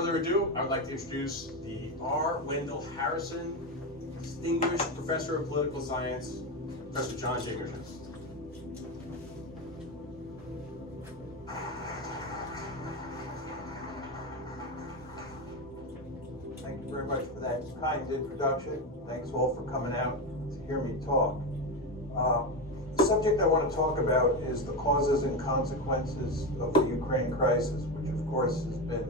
further ado, I would like to introduce the R. Wendell Harrison Distinguished Professor of Political Science, Professor John J. Grisham. Thank you very much for that kind introduction. Thanks all for coming out to hear me talk. The subject I want to talk about is the causes and consequences of the Ukraine crisis, which of course has been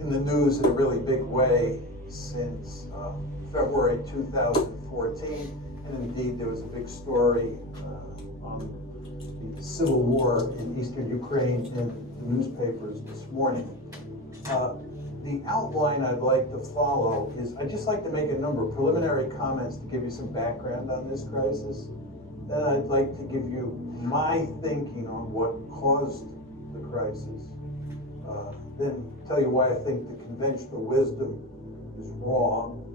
in the news in a really big way since February 2014. And indeed, there was a big story on the civil war in eastern Ukraine in the newspapers this morning. The outline I'd like to follow is I'd just like to make a number of preliminary comments to give you some background on this crisis. Then I'd like to give you my thinking on what caused the crisis. Then tell you why I think the conventional wisdom is wrong.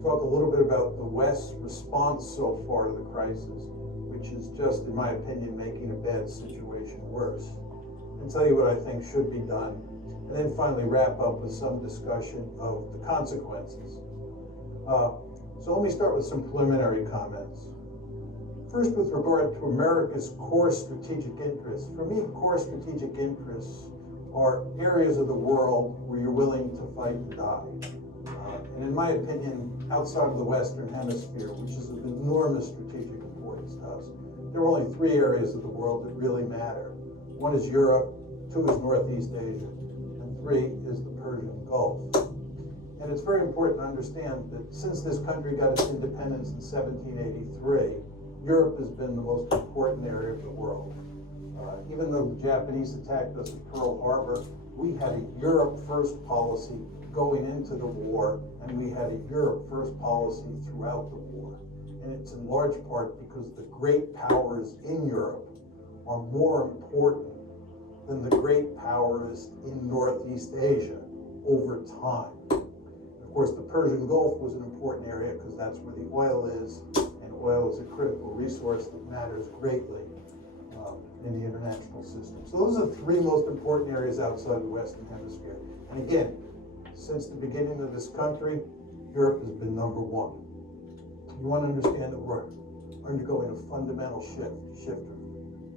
Talk a little bit about the West's response so far to the crisis, which is just, in my opinion, making a bad situation worse. And tell you what I think should be done. And then finally wrap up with some discussion of the consequences. So let me start with some preliminary comments. First, with regard to America's core strategic interests. For me, core strategic interests are areas of the world where you're willing to fight and die. And in my opinion, outside of the Western Hemisphere, which is of enormous strategic importance to us, there are only three areas of the world that really matter. One is Europe, two is Northeast Asia, and three is the Persian Gulf. And it's very important to understand that since this country got its independence in 1783, Europe has been the most important area of the world. Even though the Japanese attacked us at Pearl Harbor, we had a Europe first policy going into the war, and we had a Europe first policy throughout the war. And it's in large part because the great powers in Europe are more important than the great powers in Northeast Asia over time. Of course, the Persian Gulf was an important area because that's where the oil is, and oil is a critical resource that matters greatly in the international system. So those are the three most important areas outside the Western Hemisphere. And again, since the beginning of this country, Europe has been number one. You want to understand that we're undergoing a fundamental shift of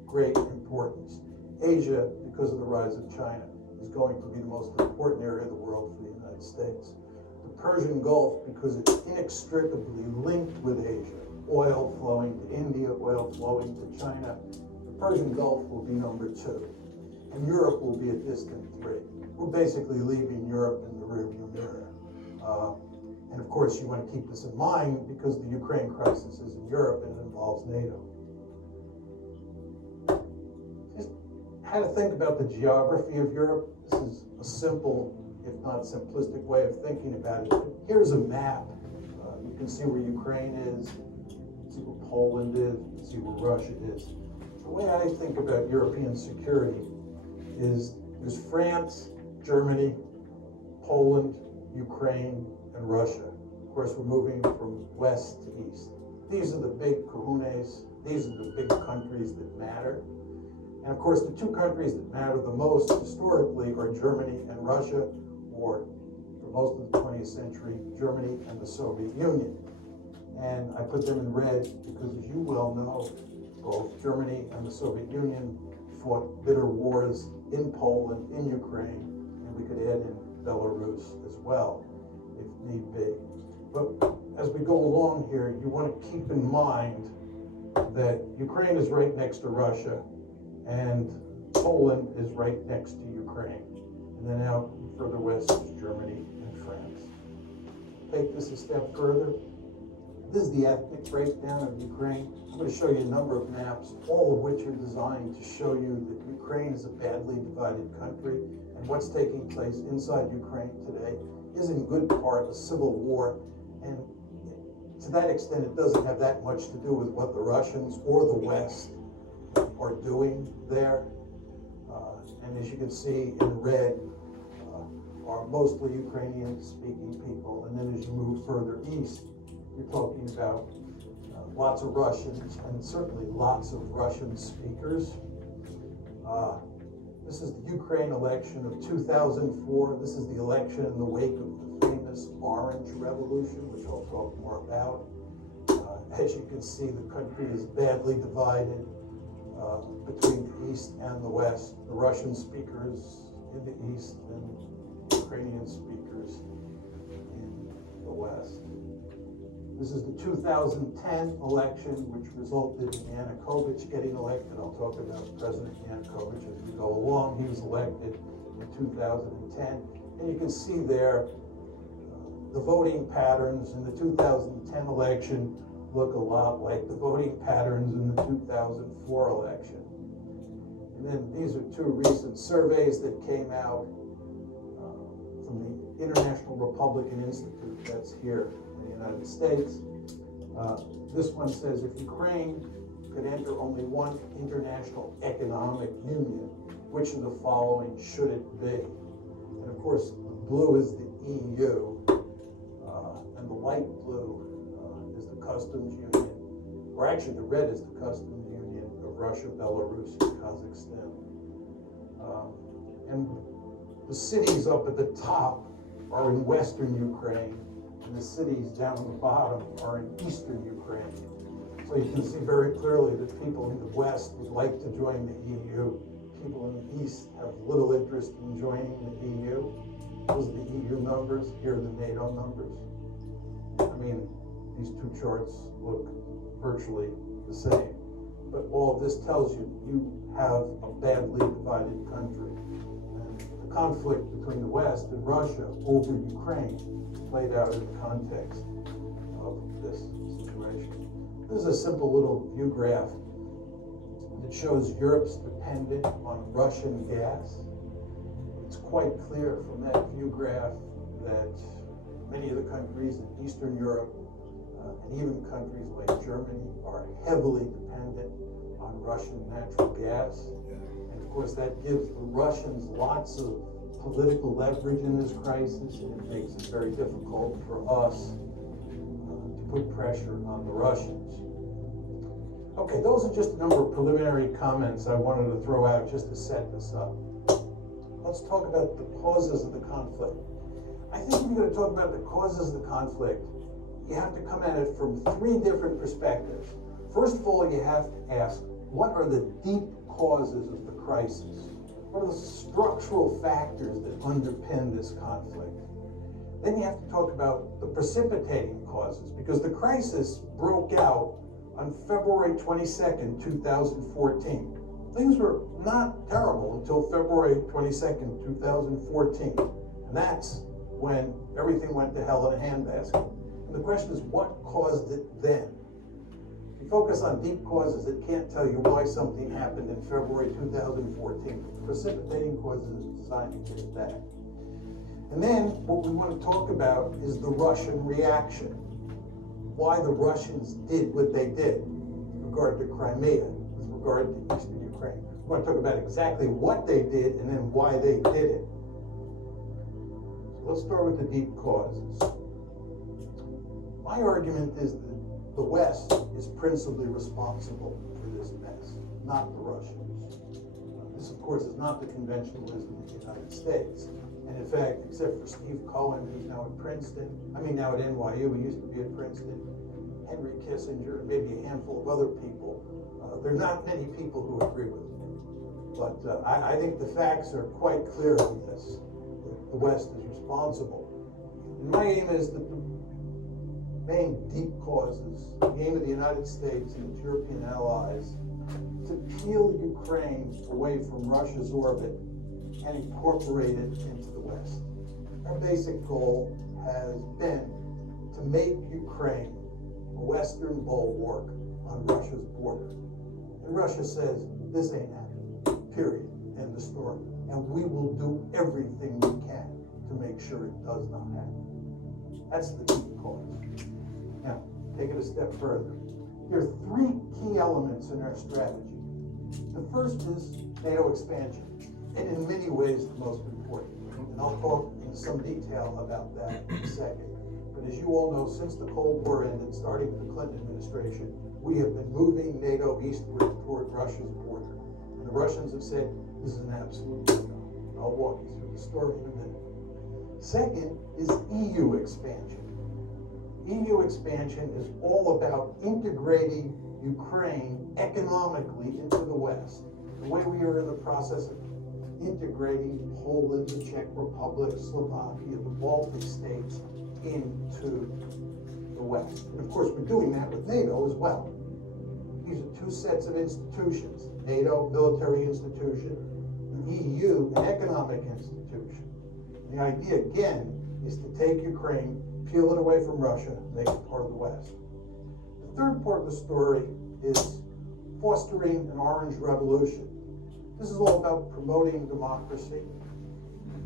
great importance. Asia, because of the rise of China, is going to be the most important area of the world for the United States. The Persian Gulf, because it's inextricably linked with Asia, oil flowing to India, oil flowing to China, the Persian Gulf will be number two, and Europe will be a distant three. We're basically leaving Europe in the rearview mirror. And of course, you want to keep this in mind because the Ukraine crisis is in Europe and it involves NATO. Just how to think about the geography of Europe. This is a simple, if not simplistic way of thinking about it. Here's a map. You can see where Ukraine is, you can see where Poland is, you can see where Russia is. The way I think about European security is there's France, Germany, Poland, Ukraine, and Russia. Of course, we're moving from west to east. These are the big kahunas. These are the big countries that matter. And of course, the two countries that matter the most historically are Germany and Russia, or for most of the 20th century, Germany and the Soviet Union. And I put them in red because, as you well know, both Germany and the Soviet Union fought bitter wars in Poland, in Ukraine, and we could add in Belarus as well, if need be. But as we go along here, you want to keep in mind that Ukraine is right next to Russia, and Poland is right next to Ukraine. And then out further west is Germany and France. Take this a step further. This is the ethnic breakdown of Ukraine. I'm going to show you a number of maps, all of which are designed to show you that Ukraine is a badly divided country, and what's taking place inside Ukraine today is in good part a civil war, and to that extent it doesn't have that much to do with what the Russians or the West are doing there. And as you can see in red are mostly Ukrainian-speaking people, and then as you move further east, you're talking about lots of Russians and certainly lots of Russian speakers. This is the Ukraine election of 2004. This is the election in the wake of the famous Orange Revolution, which I'll talk more about. As you can see, the country is badly divided between the East and the West. The Russian speakers in the East and Ukrainian speakers in the West. This is the 2010 election, which resulted in Yanukovych getting elected. I'll talk about President Yanukovych as we go along. He was elected in 2010. And you can see there the voting patterns in the 2010 election look a lot like the voting patterns in the 2004 election. And then these are two recent surveys that came out from the International Republican Institute, that's here in the United States. This one says, if Ukraine could enter only one international economic union, which of the following should it be? And of course, the blue is the EU, and the light blue is the customs union, or actually the red is the customs union of Russia, Belarus, and Kazakhstan. And the cities up at the top are in Western Ukraine, and the cities down at the bottom are in Eastern Ukraine. So you can see very clearly that people in the West would like to join the EU. People in the East have little interest in joining the EU. Those are the EU numbers, here are the NATO numbers. I mean, these two charts look virtually the same. But all of this tells you you have a badly divided country. And the conflict between the West and Russia over Ukraine played out in the context of this situation. This is a simple little view graph that shows Europe's dependence on Russian gas. It's quite clear from that view graph that many of the countries in Eastern Europe and even countries like Germany are heavily dependent on Russian natural gas. And of course, that gives the Russians lots of political leverage in this crisis, and it makes it very difficult for us to put pressure on the Russians. Okay, those are just a number of preliminary comments I wanted to throw out just to set this up. Let's talk about the causes of the conflict. I think if you're going to talk about the causes of the conflict, you have to come at it from three different perspectives. First of all, you have to ask, what are the deep causes of the crisis? What are the structural factors that underpin this conflict? Then you have to talk about the precipitating causes, because the crisis broke out on February 22nd, 2014. Things were not terrible until February 22nd, 2014. And that's when everything went to hell in a handbasket. And the question is, what caused it then? If you focus on deep causes, it can't tell you why something happened in February 2014. The precipitating causes is designed to get it back. And then what we want to talk about is the Russian reaction. Why the Russians did what they did with regard to Crimea, with regard to Eastern Ukraine. We want to talk about exactly what they did and then why they did it. So let's start with the deep causes. My argument is that the West is principally responsible for this mess, not the Russians. This, of course, is not the conventional wisdom of the United States. And in fact, except for Steve Cohen, who's now at Princeton, now at NYU, he used to be at Princeton, Henry Kissinger, and maybe a handful of other people, there are not many people who agree with me. But I think the facts are quite clear on this. The West is responsible. And my aim is that the main deep causes, the aim of the United States and its European allies, to peel Ukraine away from Russia's orbit and incorporate it into the West. Our basic goal has been to make Ukraine a Western bulwark on Russia's border. And Russia says, this ain't happening, period, end of story. And we will do everything we can to make sure it does not happen. That's the deep cause. Now, take it a step further. There are three key elements in our strategy. The first is NATO expansion, and in many ways the most important. And I'll talk in some detail about that in a second. But as you all know, since the Cold War ended, starting with the Clinton administration, we have been moving NATO eastward toward Russia's border. And the Russians have said, This is an absolute no. I'll walk you through the story in a minute. Second is EU expansion. EU expansion is all about integrating Ukraine economically into the West. The way we are in the process of integrating Poland, the Czech Republic, Slovakia, the Baltic states into the West. And of course, we're doing that with NATO as well. These are two sets of institutions. NATO, military institution, the EU, an economic institution. The idea, again, is to take Ukraine, peel it away from Russia, make it part of the West. The third part of the story is fostering an orange revolution. This is all about promoting democracy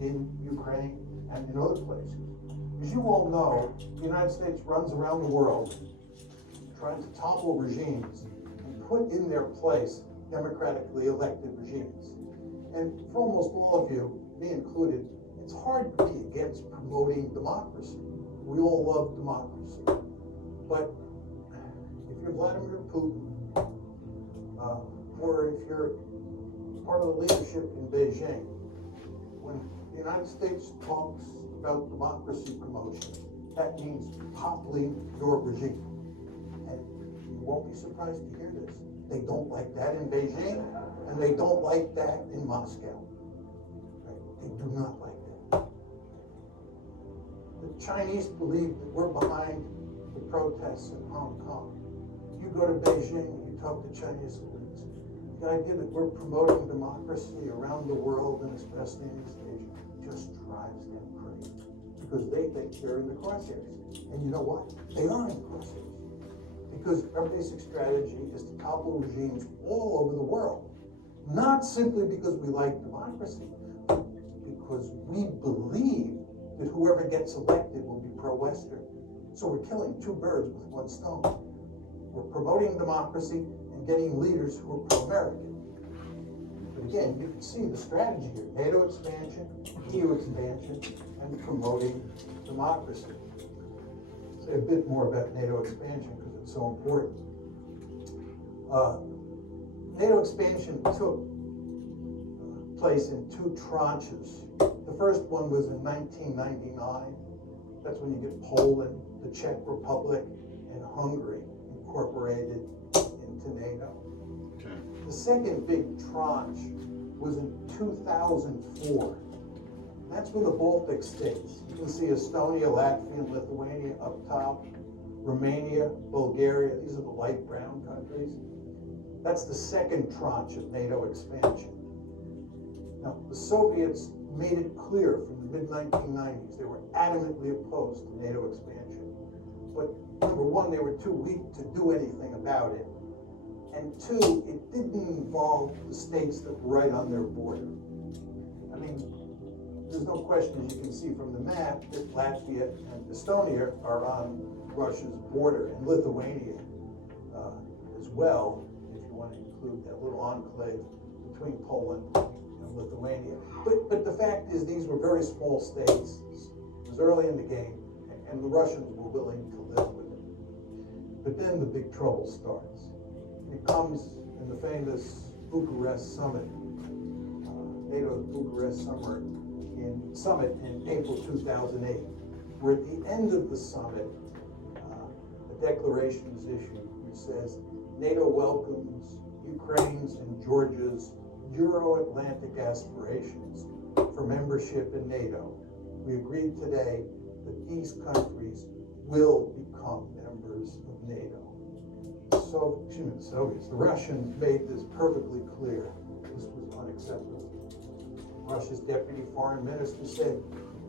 in Ukraine and in other places. As you all know, the United States runs around the world trying to topple regimes and put in their place democratically elected regimes. And for almost all of you, me included, it's hard to be against promoting democracy. We all love democracy. But if you're Vladimir Putin, or if you're part of the leadership in Beijing, when the United States talks about democracy promotion, that means toppling your regime. And you won't be surprised to hear this. They don't like that in Beijing, and they don't like that in Moscow. Right? They do not like that. The Chinese believe that we're behind the protests in Hong Kong. You go to Beijing and you talk to Chinese elites. The idea that we're promoting democracy around the world, and especially in East Asia, just drives them crazy. Because they think they're in the crosshairs. And you know what? They are in the crosshairs. Because our basic strategy is to topple regimes all over the world. Not simply because we like democracy, but because we believe that whoever gets elected will be pro-Western. So we're killing two birds with one stone. We're promoting democracy and getting leaders who are pro-American. But again, you can see the strategy here. NATO expansion, EU expansion, and promoting democracy. Say a bit more about NATO expansion because it's so important. NATO expansion took place in two tranches. The first one was in 1999. That's when you get Poland, the Czech Republic, and Hungary incorporated into NATO. Okay. The second big tranche was in 2004. That's when the Baltic states, you can see Estonia, Latvia, and Lithuania up top, Romania, Bulgaria, these are the light brown countries. That's the second tranche of NATO expansion. Now, the Soviets made it clear from the mid-1990s they were adamantly opposed to NATO expansion. But number one, they were too weak to do anything about it. And two, it didn't involve the states that were right on their border. I mean, there's no question, as you can see from the map, that Latvia and Estonia are on Russia's border, and Lithuania as well, if you want to include that little enclave between Poland and Lithuania. But the fact is, these were very small states. It was early in the game, and the Russians were willing to live with it. But then the big trouble starts. It comes in the famous Bucharest summit, NATO's Bucharest summit in April 2008, where at the end of the summit, a declaration is issued which says, NATO welcomes Ukraine's and Georgia's Euro-Atlantic aspirations for membership in NATO. We agreed today that these countries will become members of NATO. The Russians made this perfectly clear. This was unacceptable. Russia's deputy foreign minister said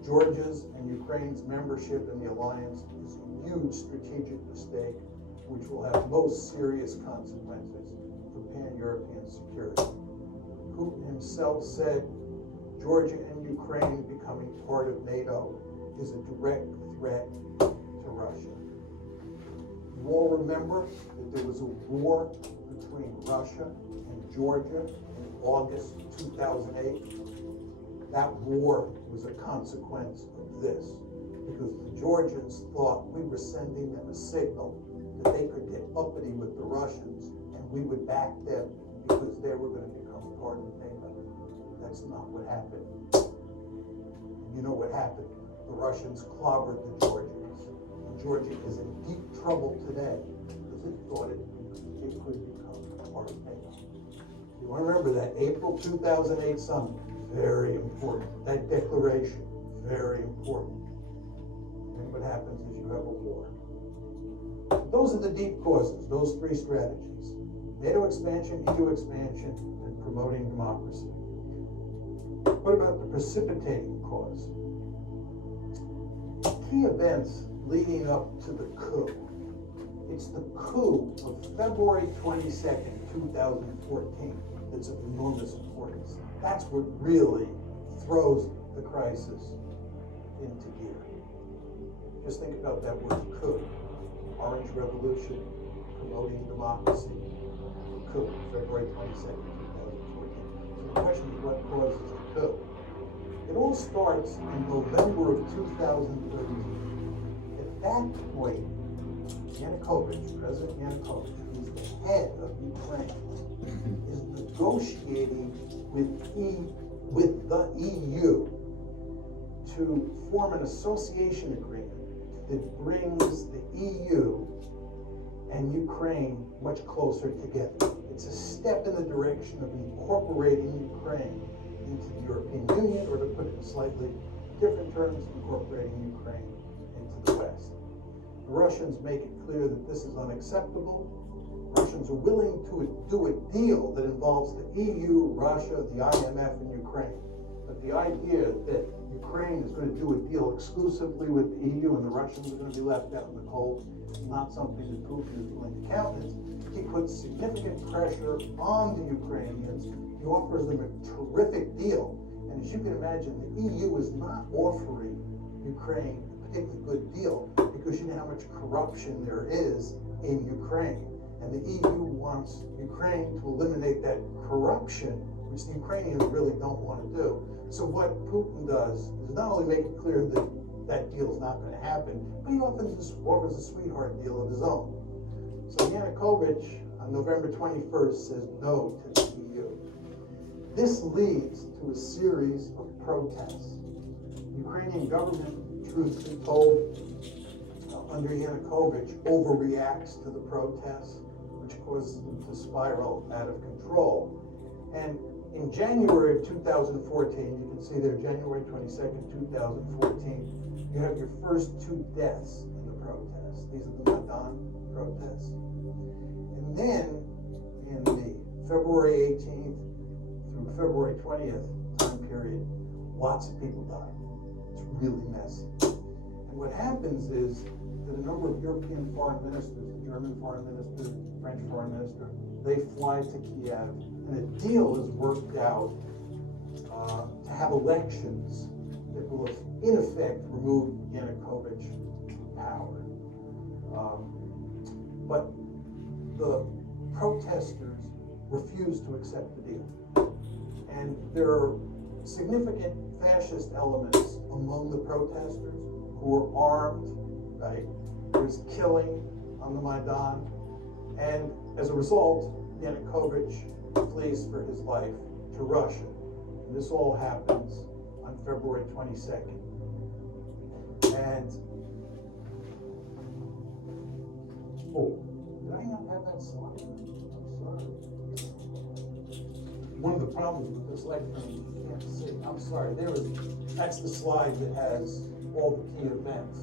Georgia's and Ukraine's membership in the alliance is a huge strategic mistake which will have most serious consequences for pan-European security. Putin himself said Georgia and Ukraine becoming part of NATO is a direct threat to Russia. You all remember that there was a war between Russia and Georgia in August 2008. That war was a consequence of this, because the Georgians thought we were sending them a signal that they could get uppity with the Russians and we would back them because they were going to become part of NATO. That's not what happened. You know what happened? The Russians clobbered the Georgians. And Georgia is in deep trouble today because it thought it could become part of NATO. You want to remember that April 2008 summit, very important. That declaration, very important. And what happens is you have a war. Those are the deep causes, those three strategies. NATO expansion, EU expansion, and promoting democracy. What about the precipitating cause? Key events leading up to the coup. It's the coup of February 22nd, 2014 that's of enormous importance. That's what really throws the crisis into gear. Just think about that word coup. Orange Revolution, promoting democracy, coup, February 22nd, 2014. So the question is, what causes the coup? It all starts in November of 2013. At that point, President Yanukovych, who's the head of Ukraine, is negotiating with the EU to form an association agreement that brings the EU and Ukraine much closer together. It's a step in the direction of incorporating Ukraine into the European Union, or to put it in slightly different terms, incorporating Ukraine into the West. The Russians make it clear that this is unacceptable. Russians are willing to do a deal that involves the EU, Russia, the IMF, and Ukraine. But the idea that Ukraine is going to do a deal exclusively with the EU and the Russians are going to be left out in the cold is not something that Putin is willing to countenance. He puts significant pressure on the Ukrainians. He offers them a terrific deal. And as you can imagine, the EU is not offering Ukraine a particularly good deal because you know how much corruption there is in Ukraine. And the EU wants Ukraine to eliminate that corruption, which the Ukrainians really don't want to do. So what Putin does is not only make it clear that that deal is not going to happen, but he offers a sweetheart deal of his own. So Yanukovych on November 21st says no to the EU. This leads to a series of protests. The Ukrainian government, truth be told, under Yanukovych, overreacts to the protests, which causes them to spiral out of control. And in January of 2014, you can see there, January 22nd, 2014, you have your first two deaths in the protests. These are the Maidan protests. And then, in the February 18th through February 20th time period, lots of people die. It's really messy. And what happens is that a number of European foreign ministers, the German foreign minister, the French foreign minister, they fly to Kiev, and a deal is worked out to have elections that will, in effect, remove Yanukovych from power. But the protesters refuse to accept the deal. And there are significant fascist elements among the protesters who are armed, right? There's killing on the Maidan. And as a result, Yanukovych flees for his life to Russia. And this all happens on February 22nd. And, oh, did I not have that slide? I'm sorry. One of the problems with this lecture is you can't see. I'm sorry, that's the slide that has all the key events.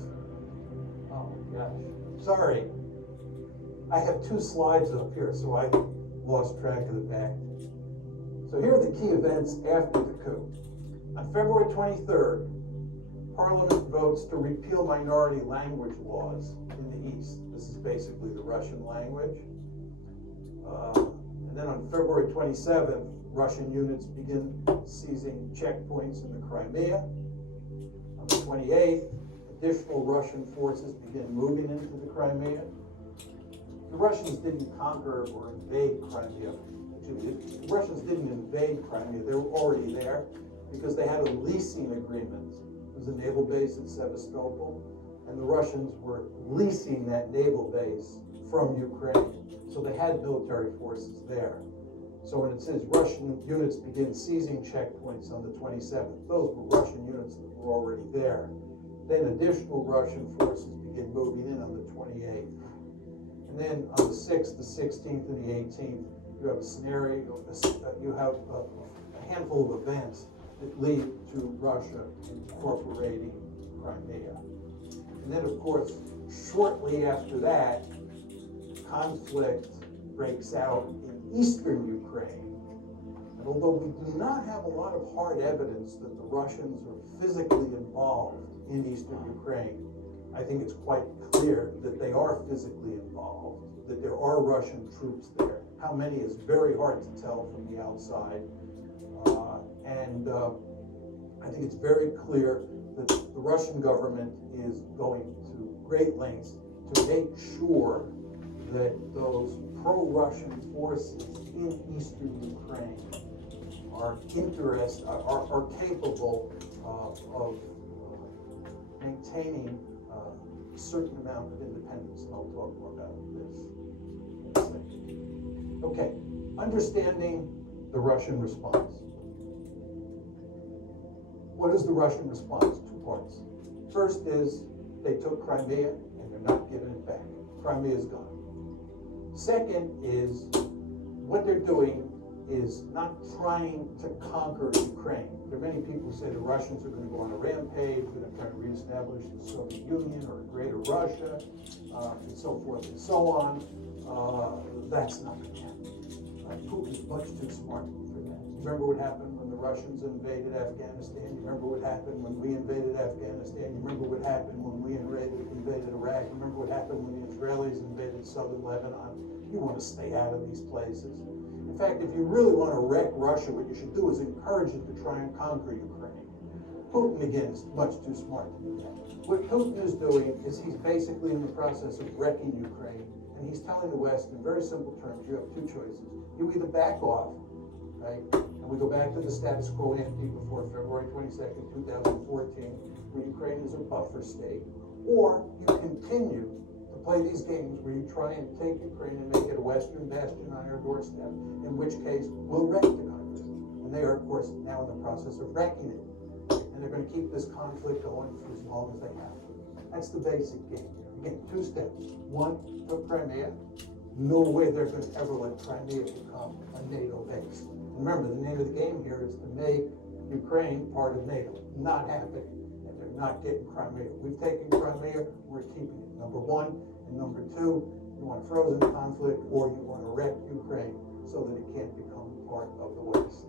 Oh my gosh, sorry. I have two slides up here, so I lost track of the back. So here are the key events after the coup. On February 23rd, Parliament votes to repeal minority language laws in the East. This is basically the Russian language. And then on February 27th, Russian units begin seizing checkpoints in the Crimea. On the 28th, additional Russian forces begin moving into the Crimea. The Russians didn't conquer or invade Crimea. The Russians didn't invade Crimea. They were already there because they had a leasing agreement. It was a naval base at Sevastopol, and the Russians were leasing that naval base from Ukraine. So they had military forces there. So when it says Russian units begin seizing checkpoints on the 27th, those were Russian units that were already there. Then additional Russian forces begin moving in on the 28th. And then on the 6th, the 16th, and the 18th, you have a scenario, you have a handful of events that lead to Russia incorporating Crimea. And then, of course, shortly after that, conflict breaks out in eastern Ukraine. And although we do not have a lot of hard evidence that the Russians are physically involved in eastern Ukraine, I think it's quite clear that they are physically involved, that there are Russian troops there. How many is very hard to tell from the outside. I think it's very clear that the Russian government is going to great lengths to make sure that those pro-Russian forces in eastern Ukraine are capable of maintaining a certain amount of independence, and I'll talk more about this in a second. Okay, understanding the Russian response. What is the Russian response? Two parts. First is they took Crimea and they're not giving it back. Crimea is gone. Second is what they're doing is not trying to conquer Ukraine. There are many people who say the Russians are going to go on a rampage, they're going to try to reestablish the Soviet Union or a greater Russia, and so forth and so on. That's not going to happen. Putin is much too smart for that. Remember what happened when the Russians invaded Afghanistan? You remember what happened when we invaded Afghanistan? You remember what happened when we invaded Iraq? You remember what happened when the Israelis invaded southern Lebanon? You want to stay out of these places. In fact, if you really want to wreck Russia, what you should do is encourage it to try and conquer Ukraine. Putin, again, is much too smart to do that. What Putin is doing is he's basically in the process of wrecking Ukraine, and he's telling the West in very simple terms, you have two choices. You either back off, right, and we go back to the status quo ante before February 22nd, 2014, where Ukraine is a buffer state, or you continue to play these games where you try and take Ukraine and make it a Western bastion on our doorstep, in which case we'll wreck the country. And they are, of course, now in the process of wrecking it. And they're going to keep this conflict going for as long as they have to. That's the basic game here. Again, two steps. One, took Crimea. No way they're going to ever let Crimea become a NATO base. Remember, the name of the game here is to make Ukraine part of NATO. Not happening. And they're not getting Crimea. We've taken Crimea, we're keeping it. Number one. And number two, you want frozen conflict, or you want to wreck Ukraine so that it can't become part of the West.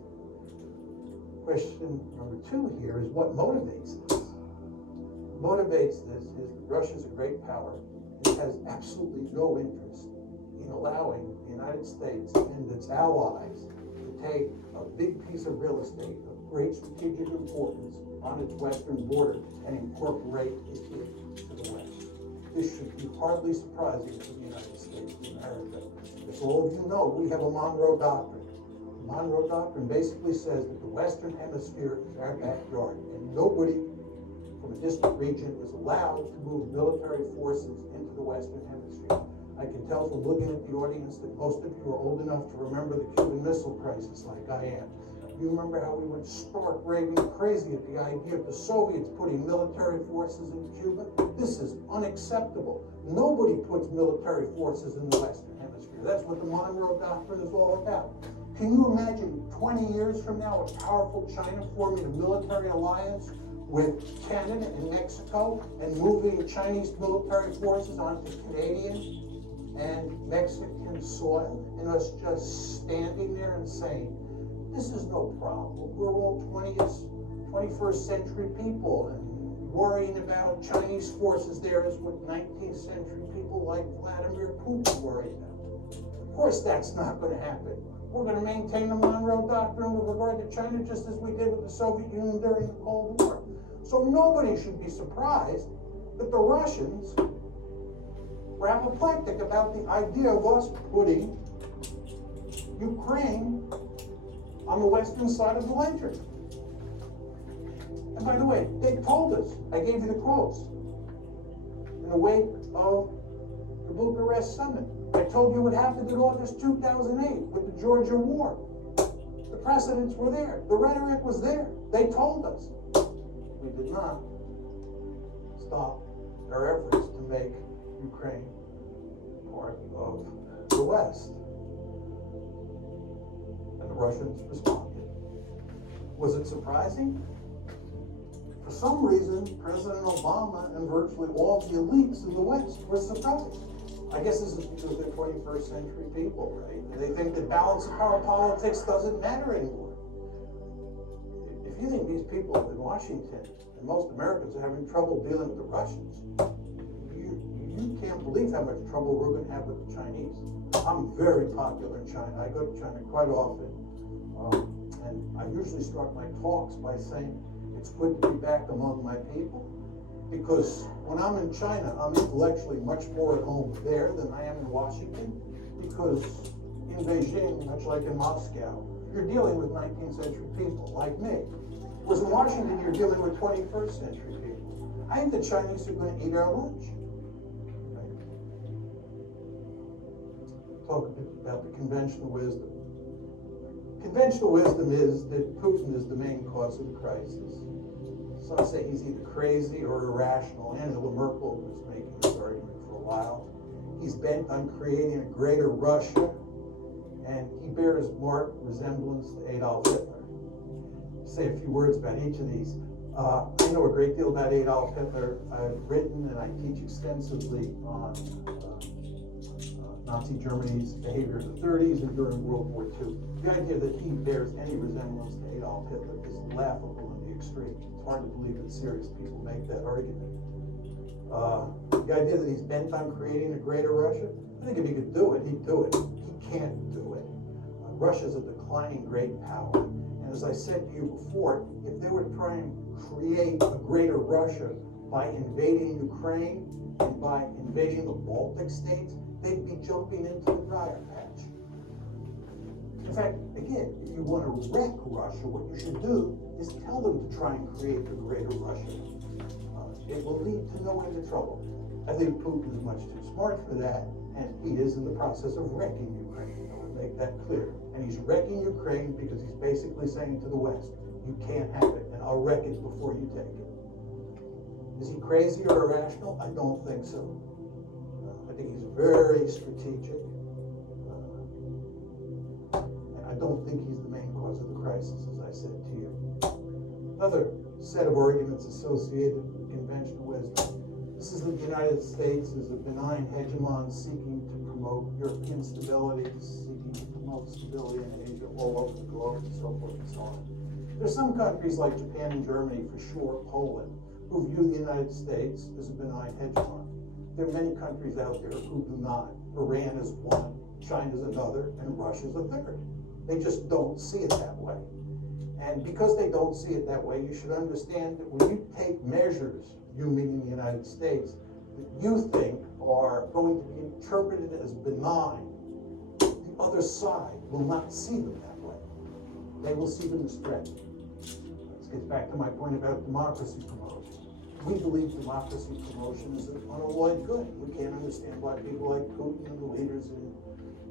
Question number two here is what motivates this? What motivates this is that Russia's a great power. It has absolutely no interest in allowing the United States and its allies to take a big piece of real estate of great strategic importance on its western border and incorporate it to the West. This should be hardly surprising to the United States of America. As all of you know, we have a Monroe Doctrine. The Monroe Doctrine basically says that the Western Hemisphere is our backyard, and nobody from a distant region is allowed to move military forces into the Western Hemisphere. I can tell from looking at the audience that most of you are old enough to remember the Cuban Missile Crisis like I am. You remember how we went stark raving crazy at the idea of the Soviets putting military forces in Cuba? This is unacceptable. Nobody puts military forces in the Western Hemisphere. That's what the Monroe Doctrine is all about. Can you imagine 20 years from now a powerful China forming a military alliance with Canada and Mexico and moving Chinese military forces onto Canadian and Mexican soil, and us just standing there and saying, this is no problem. We're all 21st century people, and worrying about Chinese forces there is what 19th century people like Vladimir Putin worry about. Of course that's not going to happen. We're going to maintain the Monroe Doctrine with regard to China just as we did with the Soviet Union during the Cold War. So nobody should be surprised that the Russians were apoplectic about the idea of us putting Ukraine on the western side of the ledger. And by the way, they told us, I gave you the quotes, in the wake of the Bucharest summit. I told you what happened in August 2008 with the Georgia War. The precedents were there. The rhetoric was there. They told us. We did not stop our efforts to make Ukraine part of the West. And the Russians responded. Was it surprising? For some reason, President Obama and virtually all the elites in the West were surprised. I guess this is because they're 21st century people, right? And they think that balance of power politics doesn't matter anymore. If you think these people in Washington and most Americans are having trouble dealing with the Russians, you can't believe how much trouble we're going to have with the Chinese. I'm very popular in China. I go to China quite often. And I usually start my talks by saying it's good to be back among my people. Because when I'm in China, I'm intellectually much more at home there than I am in Washington. Because in Beijing, much like in Moscow, you're dealing with 19th century people like me. Whereas in Washington, you're dealing with 21st century people. I think the Chinese are going to eat our lunch. Right? Talk a bit about the conventional wisdom. Conventional wisdom is that Putin is the main cause of the crisis. Some say he's either crazy or irrational. Angela Merkel was making this argument for a while. He's bent on creating a greater Russia, and he bears marked resemblance to Adolf Hitler. Say a few words about each of these. I know a great deal about Adolf Hitler. I've written and I teach extensively on Nazi Germany's behavior in the 30s and during World War II. The idea that he bears any resemblance to Adolf Hitler is laughable in the extreme. It's hard to believe that serious people make that argument. The idea that he's bent on creating a greater Russia, I think if he could do it, he'd do it. He can't do it. Russia's a declining great power. And as I said to you before, if they were trying to create a greater Russia by invading Ukraine and by invading the Baltic states, they'd be jumping into the briar patch. In fact, again, if you want to wreck Russia, what you should do is tell them to try and create a greater Russia. It will lead to no end of trouble. I think Putin is much too smart for that, and he is in the process of wrecking Ukraine. I will make that clear. And he's wrecking Ukraine because he's basically saying to the West, you can't have it, and I'll wreck it before you take it. Is he crazy or irrational? I don't think so. I think he's very strategic. And I don't think he's the main cause of the crisis, as I said to you. Another set of arguments associated with conventional wisdom. This is that the United States is a benign hegemon seeking to promote European stability, seeking to promote stability in Asia, all over the globe, and so forth and so on. There's some countries like Japan and Germany, for sure, Poland, who view the United States as a benign hegemon. There are many countries out there who do not. Iran is one, China's another, and Russia's a third. They just don't see it that way. And because they don't see it that way, you should understand that when you take measures, you meaning the United States, that you think are going to be interpreted as benign, the other side will not see them that way. They will see them as threats. This gets back to my point about democracy promotion. We believe democracy promotion is an unalloyed good. We can't understand why people like Putin and the leaders in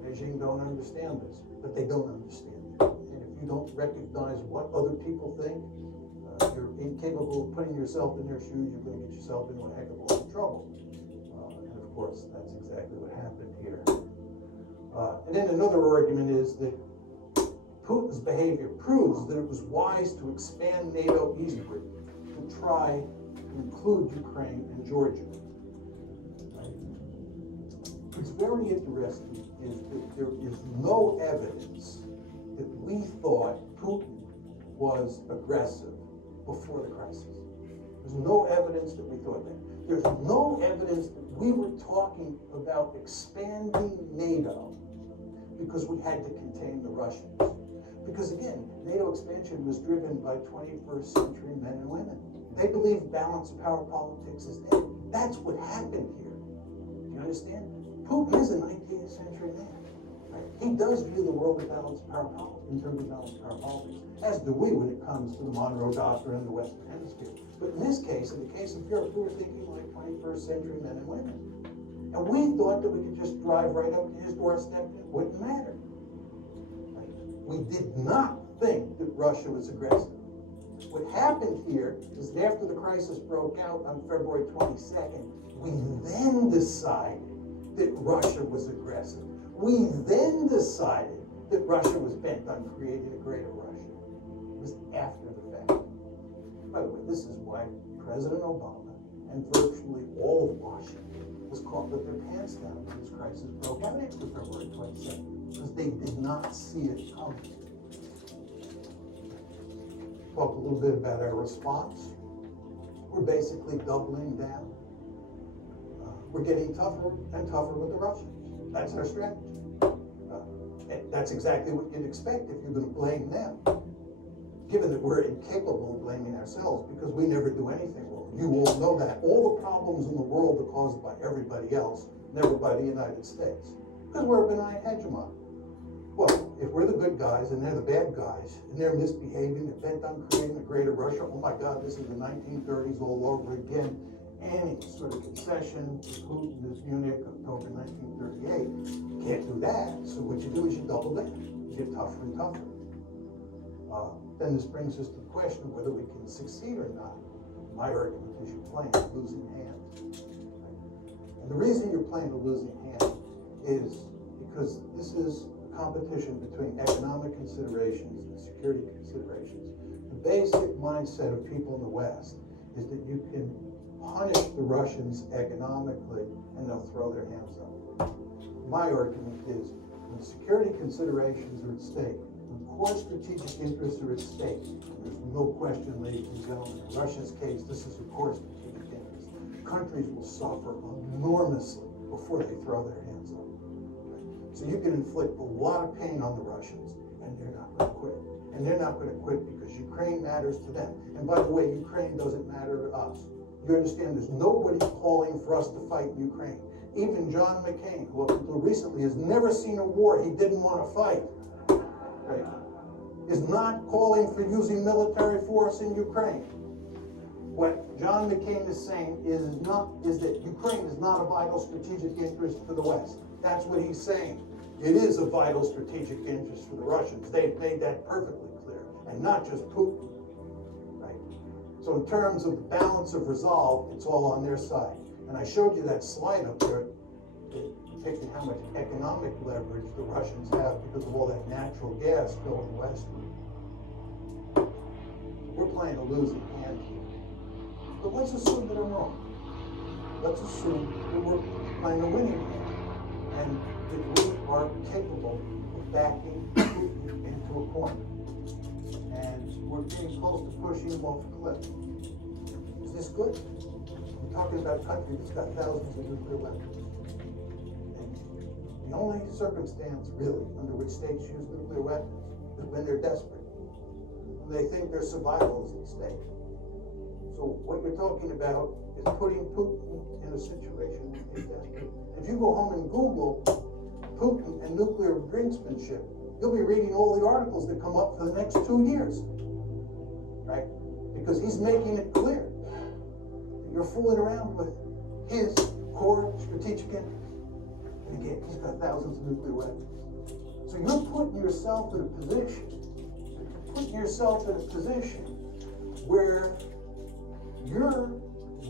Beijing don't understand this, but they don't understand it. And if you don't recognize what other people think, you're incapable of putting yourself in their shoes, you're going to get yourself into a heck of a lot of trouble. And of course, that's exactly what happened here. And then another argument is that Putin's behavior proves that it was wise to expand NATO eastward to try to include Ukraine and Georgia. What's very interesting is that there is no evidence that we thought Putin was aggressive before the crisis. There's no evidence that we thought that. There's no evidence that we were talking about expanding NATO because we had to contain the Russians. Because again, NATO expansion was driven by 21st century men and women. They believe balance of power politics is dead. That's what happened here. Do you understand? Putin is a 19th century man. Right? He does view the world in balance of power politics, in terms of balance of power politics, as do we when it comes to the Monroe Doctrine and the Western Hemisphere. But in this case, in the case of Europe, we were thinking like 21st century men and women. And we thought that we could just drive right up to his doorstep, it wouldn't matter. Right? We did not think that Russia was aggressive. What happened here is that after the crisis broke out on February 22nd, we then decided that Russia was aggressive. We then decided that Russia was bent on creating a greater Russia. It was after the fact. By the way, this is why President Obama and virtually all of Washington was caught with their pants down when this crisis broke out after February 22nd, because they did not see it coming. Talk a little bit about our response. We're basically doubling down. We're getting tougher and tougher with the Russians. That's our strategy. And that's exactly what you'd expect if you're going to blame them, given that we're incapable of blaming ourselves because we never do anything wrong. You all know that. All the problems in the world are caused by everybody else, never by the United States, because we're a benign hegemon. Well, if we're the good guys and they're the bad guys, and they're misbehaving, they're bent on creating a greater Russia, oh my God, this is the 1930s all over again. Any sort of concession to Putin, this Munich, October 1938, can't do that. So what you do is you double down. You get tougher and tougher. Then this brings us to the question of whether we can succeed or not. My argument is you're playing a losing hand. And the reason you're playing a losing hand is because this is competition between economic considerations and security considerations. The basic mindset of people in the West is that you can punish the Russians economically and they'll throw their hands up. My argument is when security considerations are at stake, when core strategic interests are at stake, there's no question, ladies and gentlemen, in Russia's case, this is a core strategic interest. Countries will suffer enormously before they throw their hands up. So you can inflict a lot of pain on the Russians, and they're not going to quit. And they're not going to quit because Ukraine matters to them. And by the way, Ukraine doesn't matter to us. You understand there's nobody calling for us to fight in Ukraine. Even John McCain, who up until recently has never seen a war he didn't want to fight, right, is not calling for using military force in Ukraine. What John McCain is saying is that Ukraine is not a vital strategic interest for the West. That's what he's saying. It is a vital strategic interest for the Russians. They've made that perfectly clear, and not just Putin. Right? So in terms of the balance of resolve, it's all on their side. And I showed you that slide up there depicting how much economic leverage the Russians have because of all that natural gas going westward. We're playing a losing hand here. But let's assume that I'm wrong. Let's assume that we're playing a winning hand. And that we are capable of backing Putin into a corner. And we're getting close to pushing him off a cliff. Is this good? We're talking about a country that's got thousands of nuclear weapons. And the only circumstance, really, under which states use nuclear weapons is when they're desperate. And they think their survival is at stake. So what you're talking about is putting Putin in a situation where he's desperate. If you go home and Google Putin and nuclear brinksmanship, you'll be reading all the articles that come up for the next 2 years, right? Because he's making it clear that you're fooling around with his core strategic interests. And again, he's got thousands of nuclear weapons. So you're putting yourself in a position where you're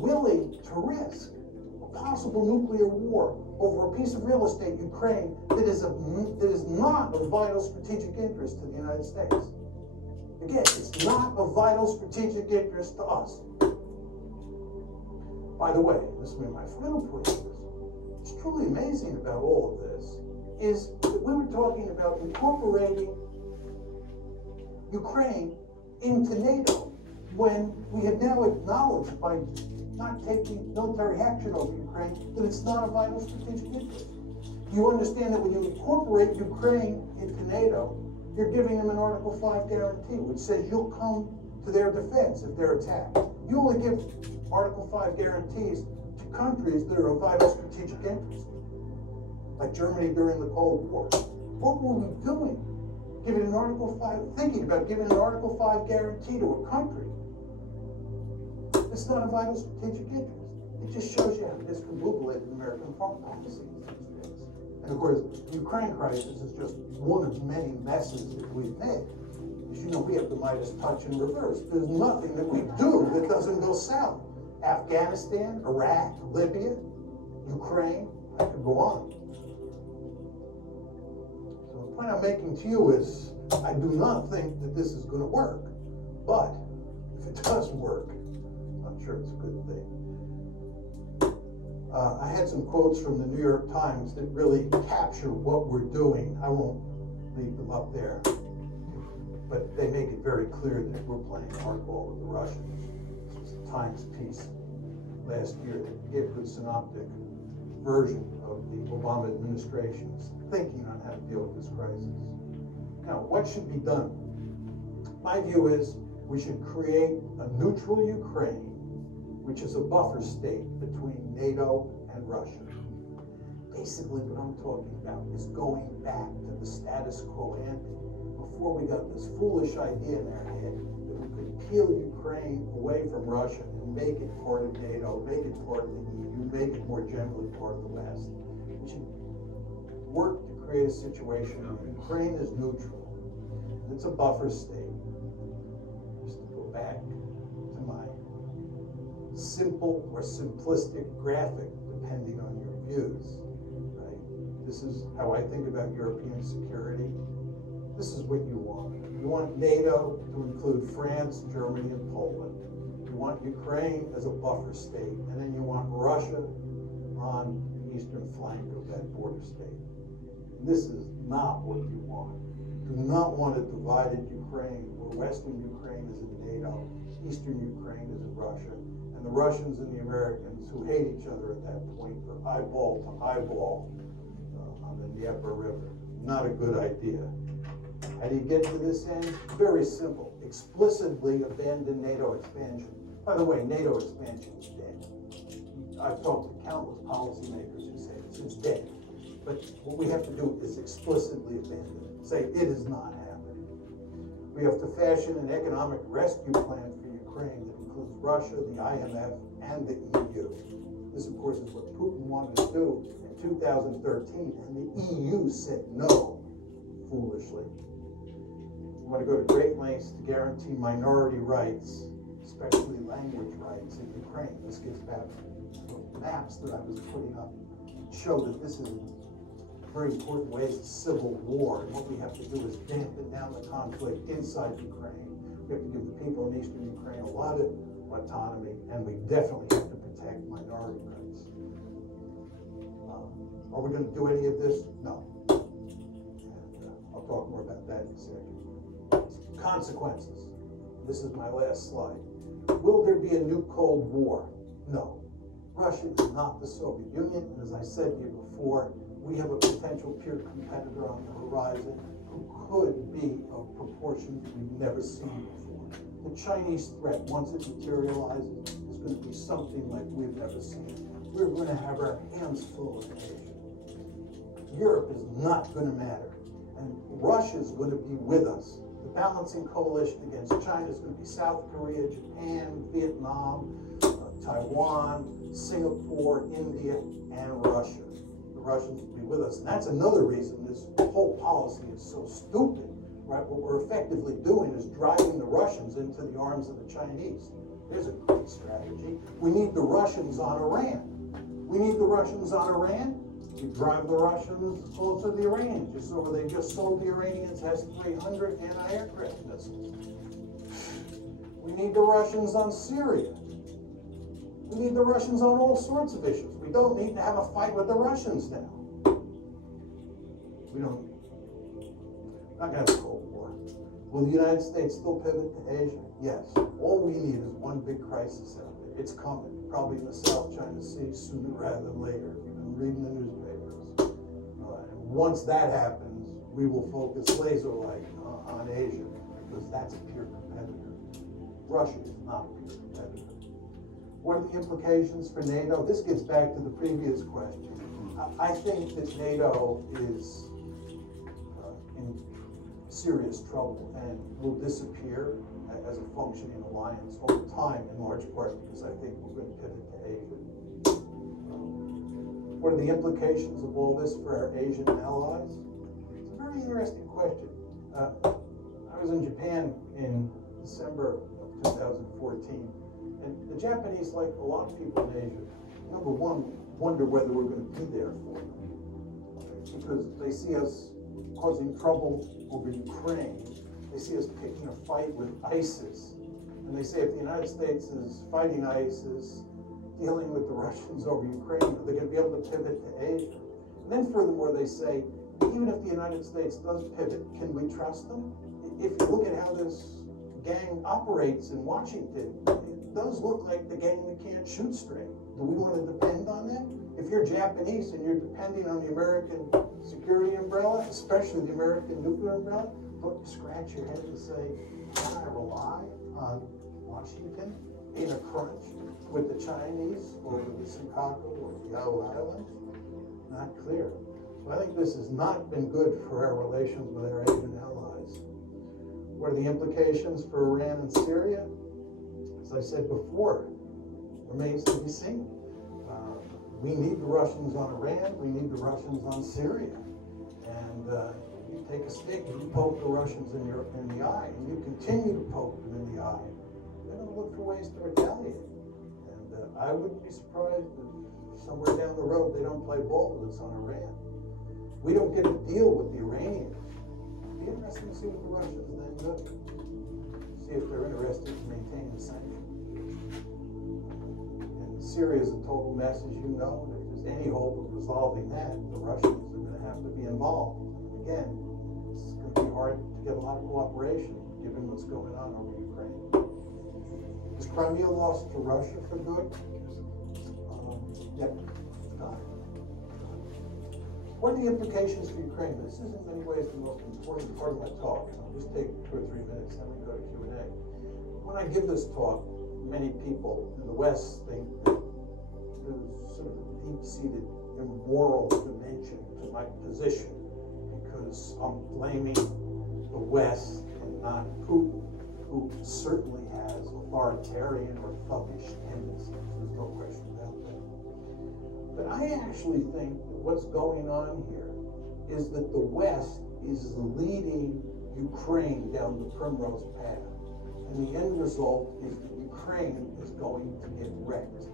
willing to risk a possible nuclear war over a piece of real estate, Ukraine, that is not of vital strategic interest to the United States. Again, it's not of vital strategic interest to us. By the way, this will be my final point on this. What's truly amazing about all of this is that we were talking about incorporating Ukraine into NATO when we have now acknowledged by not taking military action over Ukraine that it's not a vital strategic interest. You understand that when you incorporate Ukraine into NATO, you're giving them an Article 5 guarantee, which says you'll come to their defense if they're attacked. You only give Article 5 guarantees to countries that are of vital strategic interest, like Germany during the Cold War. What were we doing? Giving an Article 5, thinking about giving an Article 5 guarantee to a country. It's not a vital strategic interest. It just shows you how discombobulated American foreign policy these days. And of course, the Ukraine crisis is just one of many messes that we've made. As you know, we have the Midas touch in reverse. There's nothing that we do that doesn't go south. Afghanistan, Iraq, Libya, Ukraine, I could go on. So the point I'm making to you is, I do not think that this is going to work. But if it does work, I'm sure it's a good thing. I had some quotes from the New York Times that really capture what we're doing. I won't leave them up there, but they make it very clear that we're playing hardball with the Russians. This was a Times piece last year that gave a good synoptic version of the Obama administration's thinking on how to deal with this crisis. Now, what should be done? My view is we should create a neutral Ukraine, which is a buffer state between NATO and Russia. Basically, what I'm talking about is going back to the status quo ante, before we got this foolish idea in our head that we could peel Ukraine away from Russia and make it part of NATO, make it part of the EU, make it more generally part of the West. We should work to create a situation where Ukraine is neutral. It's a buffer state. Just to go back to my simple or simplistic graphic, depending on your views, right? This is how I think about European security. This is what you want. You want NATO to include France, Germany, and Poland. You want Ukraine as a buffer state, and then you want Russia on the eastern flank of that border state. And this is not what you want. You do not want a divided Ukraine where Western Ukraine is in NATO, Eastern Ukraine is in Russia, and the Russians and the Americans, who hate each other at that point, are eyeball to eyeball on the Dnieper River. Not a good idea. How do you get to this end? Very simple. Explicitly abandon NATO expansion. By the way, NATO expansion is dead. I've talked to countless policymakers who say it's dead. But what we have to do is explicitly abandon it. Say it is not happening. We have to fashion an economic rescue plan for Ukraine that includes Russia, the IMF, and the EU. This, of course, is what Putin wanted to do in 2013, and the EU said no, foolishly. We want to go to great lengths to guarantee minority rights, especially language rights in Ukraine. This gets back to the maps that I was putting up. Show that this is very important ways of civil war, and what we have to do is dampen down the conflict inside Ukraine. We have to give the people in eastern Ukraine a lot of autonomy, and we definitely have to protect minority rights. Are we going to do any of this? No. And I'll talk more about that in a second. Consequences. This is my last slide. Will there be a new Cold War? No. Russia is not the Soviet Union, and as I said to you before, we have a potential peer competitor on the horizon who could be of proportions we've never seen before. The Chinese threat, once it materializes, is going to be something like we've never seen. We're going to have our hands full of Asia. Europe is not going to matter, and Russia is going to be with us. The balancing coalition against China is going to be South Korea, Japan, Vietnam, Taiwan, Singapore, India, and Russia. The Russians will be with us. And that's another reason this whole policy is so stupid, right? What we're effectively doing is driving the Russians into the arms of the Chinese. There's a great strategy. We need the Russians on Iran. We need the Russians on Iran. We drive the Russians closer to the Iranians. You saw where they just sold the Iranians S-300 anti-aircraft missiles. We need the Russians on Syria. We need the Russians on all sorts of issues. We don't need to have a fight with the Russians now. We don't. We're not going to have a Cold War. Will the United States still pivot to Asia? Yes. All we need is one big crisis out there. It's coming, probably in the South China Sea sooner rather than later. You've been reading the newspapers. And once that happens, we will focus laser-like on Asia, because that's a peer competitor. Russia is not a peer competitor. What are the implications for NATO? This gets back to the previous question. I think that NATO is in serious trouble and will disappear as a functioning alliance over time, in large part because I think we're going to pivot to Asia. What are the implications of all this for our Asian allies? It's a very interesting question. I was in Japan in December of 2014, and the Japanese, like a lot of people in Asia, number one, wonder whether we're going to be there for them. Because they see us causing trouble over Ukraine. They see us picking a fight with ISIS. And they say if the United States is fighting ISIS, dealing with the Russians over Ukraine, are they going to be able to pivot to Asia? And then furthermore, they say, even if the United States does pivot, can we trust them? If you look at how this gang operates in Washington, it does look like the gang that can't shoot straight. Do we want to depend on them? If you're Japanese and you're depending on the American security umbrella, especially the American nuclear umbrella, don't you scratch your head and say, can I rely on Washington in a crunch with the Chinese or with the Senkaku or the Yao Islands? Not clear. So I think this has not been good for our relations with our Asian allies. What are the implications for Iran and Syria? As I said before, remains to be seen. We need the Russians on Iran, we need the Russians on Syria. And you take a stick and you poke the Russians in the eye, and you continue to poke them in the eye, they're going to look for ways to retaliate. And I wouldn't be surprised if somewhere down the road they don't play ball with us on Iran. We don't get a deal with the Iranians. It'd be interesting to see what the Russians then do. See if they're interested in maintaining the sanctions. Syria is a total mess, as you know. If there's any hope of resolving that, the Russians are going to have to be involved. And again, it's going to be hard to get a lot of cooperation given what's going on over Ukraine. Is Crimea lost to Russia for good? Yep, got it. What are the implications for Ukraine? This is in many ways the most important part of my talk. I'll just take 2 or 3 minutes, then we go to Q&A. When I give this talk, many people in the West think that there's sort of a deep-seated immoral dimension to my position because I'm blaming the West and not Putin, who certainly has authoritarian or thuggish tendencies. There's no question about that. But I actually think that what's going on here is that the West is leading Ukraine down the primrose path. And the end result is that Ukraine is going to get wrecked.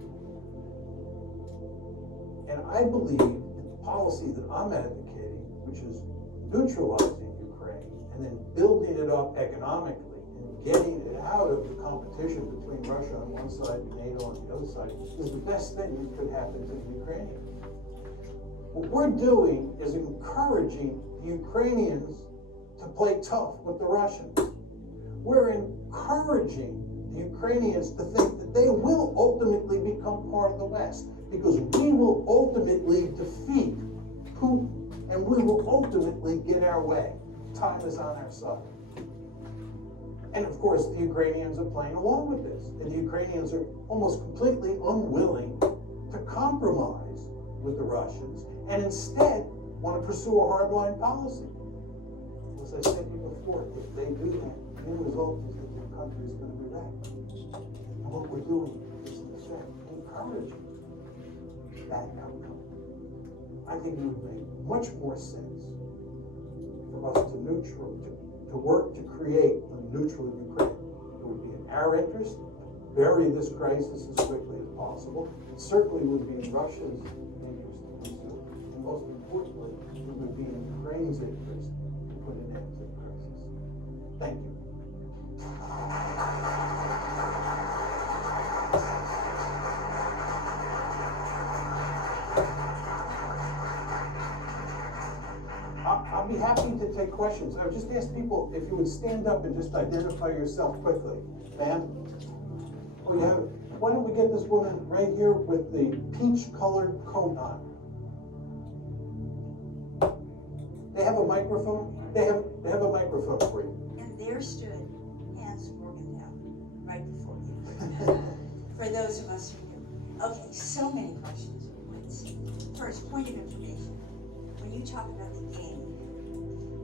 And I believe that the policy that I'm advocating, which is neutralizing Ukraine and then building it up economically and getting it out of the competition between Russia on one side and NATO on the other side, is the best thing that could happen to the Ukrainians. What we're doing is encouraging the Ukrainians to play tough with the Russians. We're encouraging the Ukrainians to think that they will ultimately become part of the West because we will ultimately defeat Putin and we will ultimately get our way. Time is on our side. And of course, the Ukrainians are playing along with this. And the Ukrainians are almost completely unwilling to compromise with the Russians and instead want to pursue a hardline policy. As I said to you before, if they do that, the end result is that their country is going to be wrecked. And what we're doing is, in effect, encouraging that outcome. I think it would make much more sense for us to work to create a neutral Ukraine. It would be in our interest to bury this crisis as quickly as possible. It certainly would be in Russia's interest to do so. And most importantly, it would be in Ukraine's interest to put an end to the crisis. Thank you. I'll be happy to take questions. I would just ask people if you would stand up and just identify yourself quickly. Ma'am? Oh, you have it. Why don't we get this woman right here with the peach-colored coat on? They have a microphone? They have a microphone for you. And there stood Hans Morgenthau, right before you. For those of us who knew. Okay, so many questions at once. First, point of information. When you talk about the game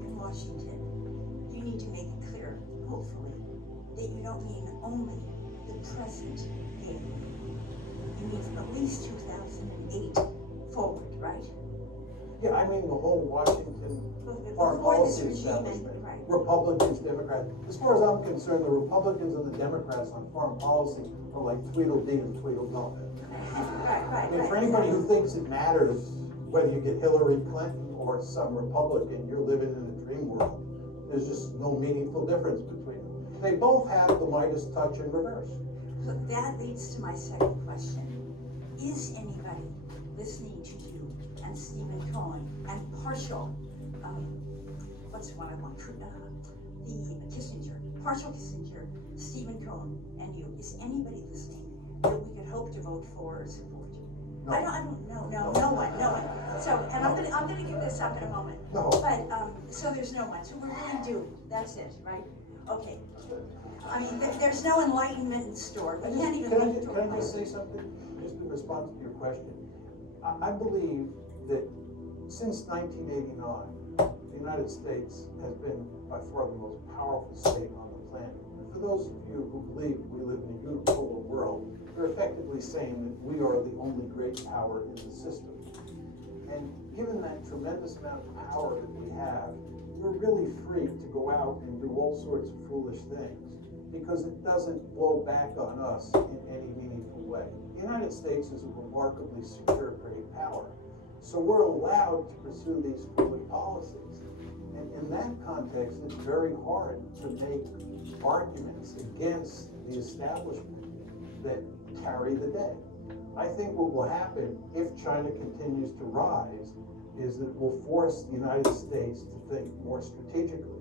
in Washington, you need to make it clear, hopefully, that you don't mean only the present game. You mean from at least 2008 forward, right? Yeah, I mean the whole Washington foreign Before this policy regime, establishment. right. Republicans, Democrats. As far as I'm concerned, the Republicans and the Democrats on foreign policy are like Tweedledee and Tweedledum. I mean, for anybody who thinks it matters whether you get Hillary Clinton or some Republican, you're living in a dream world. There's just no meaningful difference between them. They both have the Midas touch in reverse. So that leads to my second question. Is anybody listening to you and Stephen Cohen and partial, what's the one I want, the Kissinger, partial Kissinger, Stephen Cohen and you, is anybody listening that we could hope to vote for or support? No. I don't know, no one. So, and I'm gonna give this up in a moment. No. But, so there's no one, so we're really doomed, that's it, right? Okay. I mean, there's no enlightenment in store, we can't even look toward Can I just say something, just in response to your question? I believe that since 1989, the United States has been by far the most powerful state on the planet. And for those of you who believe we live in a unipolar world, they're effectively saying that we are the only great power in the system. And given that tremendous amount of power that we have, we're really free to go out and do all sorts of foolish things because it doesn't blow back on us in any meaningful way. The United States is a remarkably secure great power. So we're allowed to pursue these foolish policies. And in that context, it's very hard to make arguments against the establishment that carry the day. I think what will happen if China continues to rise is that it will force the United States to think more strategically.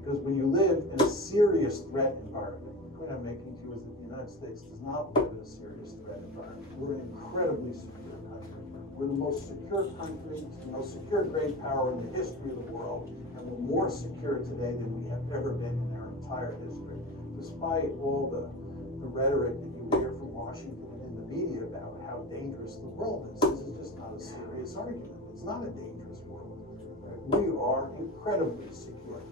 Because when you live in a serious threat environment, the point I'm making to you is that the United States does not live in a serious threat environment. We're an incredibly secure country. We're the most secure country, the most secure great power in the history of the world, and we're more secure today than we have ever been in our entire history. Despite all the rhetoric that you hear from Washington and in the media about how dangerous the world is, this is just not a serious argument. It's not a dangerous world. We are incredibly secure.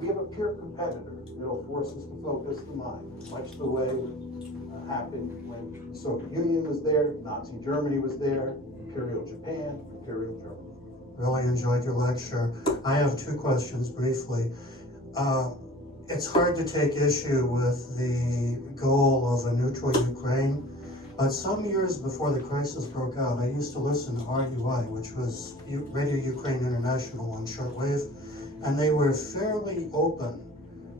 We have a peer competitor that'll force us to focus the mind, much the way happened when the Soviet Union was there, Nazi Germany was there, Imperial Japan, Imperial Germany. Really enjoyed your lecture. I have two questions briefly. It's hard to take issue with the goal of a neutral Ukraine, but some years before the crisis broke out, I used to listen to RUI, which was Radio Ukraine International on shortwave, and they were fairly open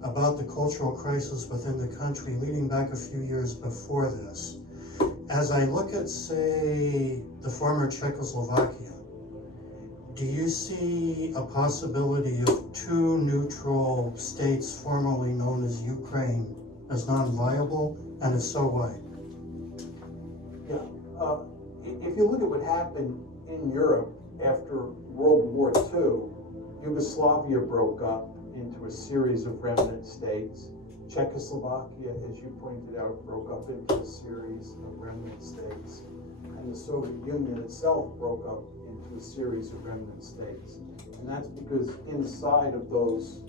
about the cultural crisis within the country leading back a few years before this. As I look at, say, the former Czechoslovakia, do you see a possibility of two neutral states formerly known as Ukraine as non-viable, and if so, why? Yeah, if you look at what happened in Europe after World War II, Yugoslavia broke up into a series of remnant states. Czechoslovakia, as you pointed out, broke up into a series of remnant states. And the Soviet Union itself broke up into a series of remnant states. And that's because inside of those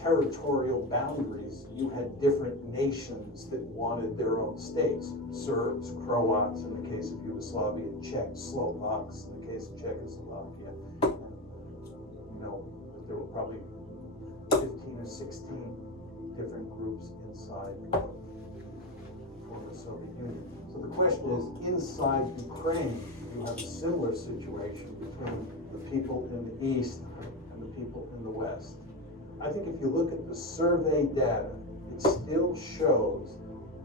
territorial boundaries, you had different nations that wanted their own states. Serbs, Croats in the case of Yugoslavia, Czechs, Slovaks in the case of Czechoslovakia. And, you know, there were probably 15 or 16 different groups inside of former Soviet Union. So the question is, inside Ukraine, you have a similar situation between the people in the East and the people in the West. I think if you look at the survey data, it still shows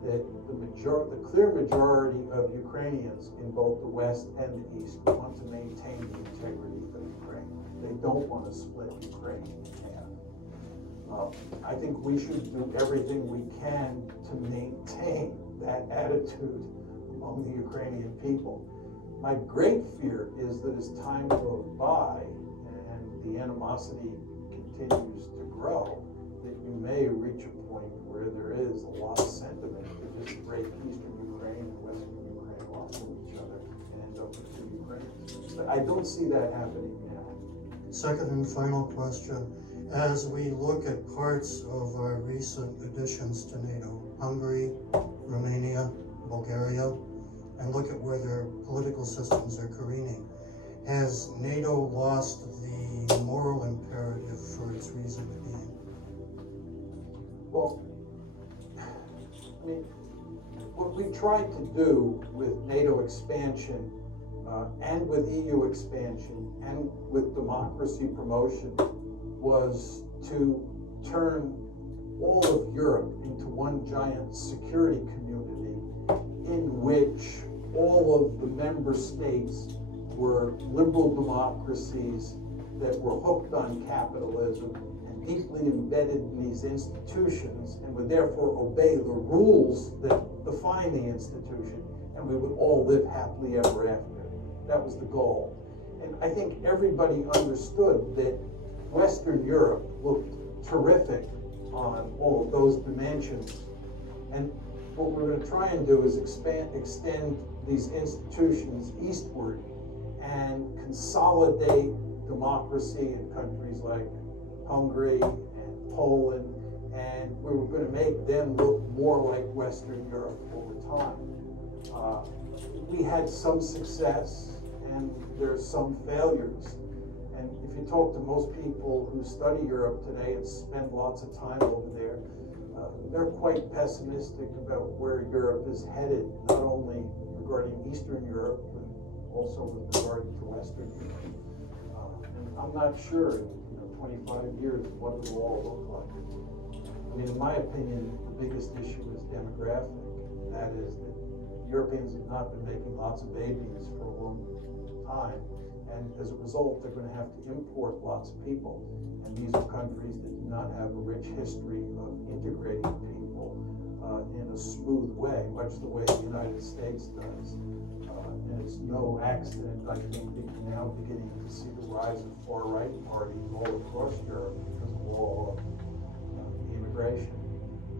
that the clear majority of Ukrainians in both the West and the East want to maintain the integrity of Ukraine. They don't want to split Ukraine in half. I think we should do everything we can to maintain that attitude among the Ukrainian people. My great fear is that as time goes by and the animosity continues to grow, that you may reach a point where there is a lot of sentiment to just break Eastern Ukraine and Western Ukraine off from each other and end up with two Ukraines. But I don't see that happening now. Second and final question. As we look at parts of our recent additions to NATO, Hungary, Romania, Bulgaria, and look at where their political systems are careening, has NATO lost the moral imperative for its reason to be? Well, I mean, what we tried to do with NATO expansion and with EU expansion and with democracy promotion was to turn all of Europe into one giant security community in which all of the member states were liberal democracies that were hooked on capitalism and deeply embedded in these institutions and would therefore obey the rules that define the institution, and we would all live happily ever after. That was the goal. And I think everybody understood that Western Europe looked terrific on all of those dimensions. And what we're going to try and do is extend these institutions eastward and consolidate democracy in countries like Hungary and Poland, and we were going to make them look more like Western Europe over time. We had some success, and there's some failures. And if you talk to most people who study Europe today and spend lots of time over there, they're quite pessimistic about where Europe is headed, not only regarding Eastern Europe, but also with regard to Western Europe. And I'm not sure in 25 years what it will all look like. I mean, in my opinion, the biggest issue is demographic. And that is that Europeans have not been making lots of babies for a long time. And as a result, they're going to have to import lots of people. And these are countries that do not have a rich history of integrating people in a smooth way, much the way the United States does. And it's no accident, I think, that you're now beginning to see the rise of far-right parties all across Europe because of all of the immigration.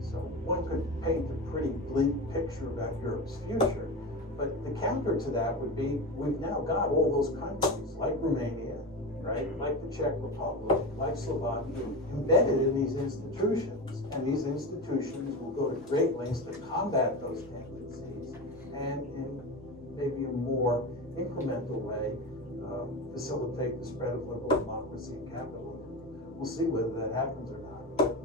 So one could paint a pretty bleak picture about Europe's future. But the counter to that would be, we've now got all those countries, like Romania, right, like the Czech Republic, like Slovakia, embedded in these institutions. And these institutions will go to great lengths to combat those tendencies and in maybe a more incremental way facilitate the spread of liberal democracy and capitalism. We'll see whether that happens or not. But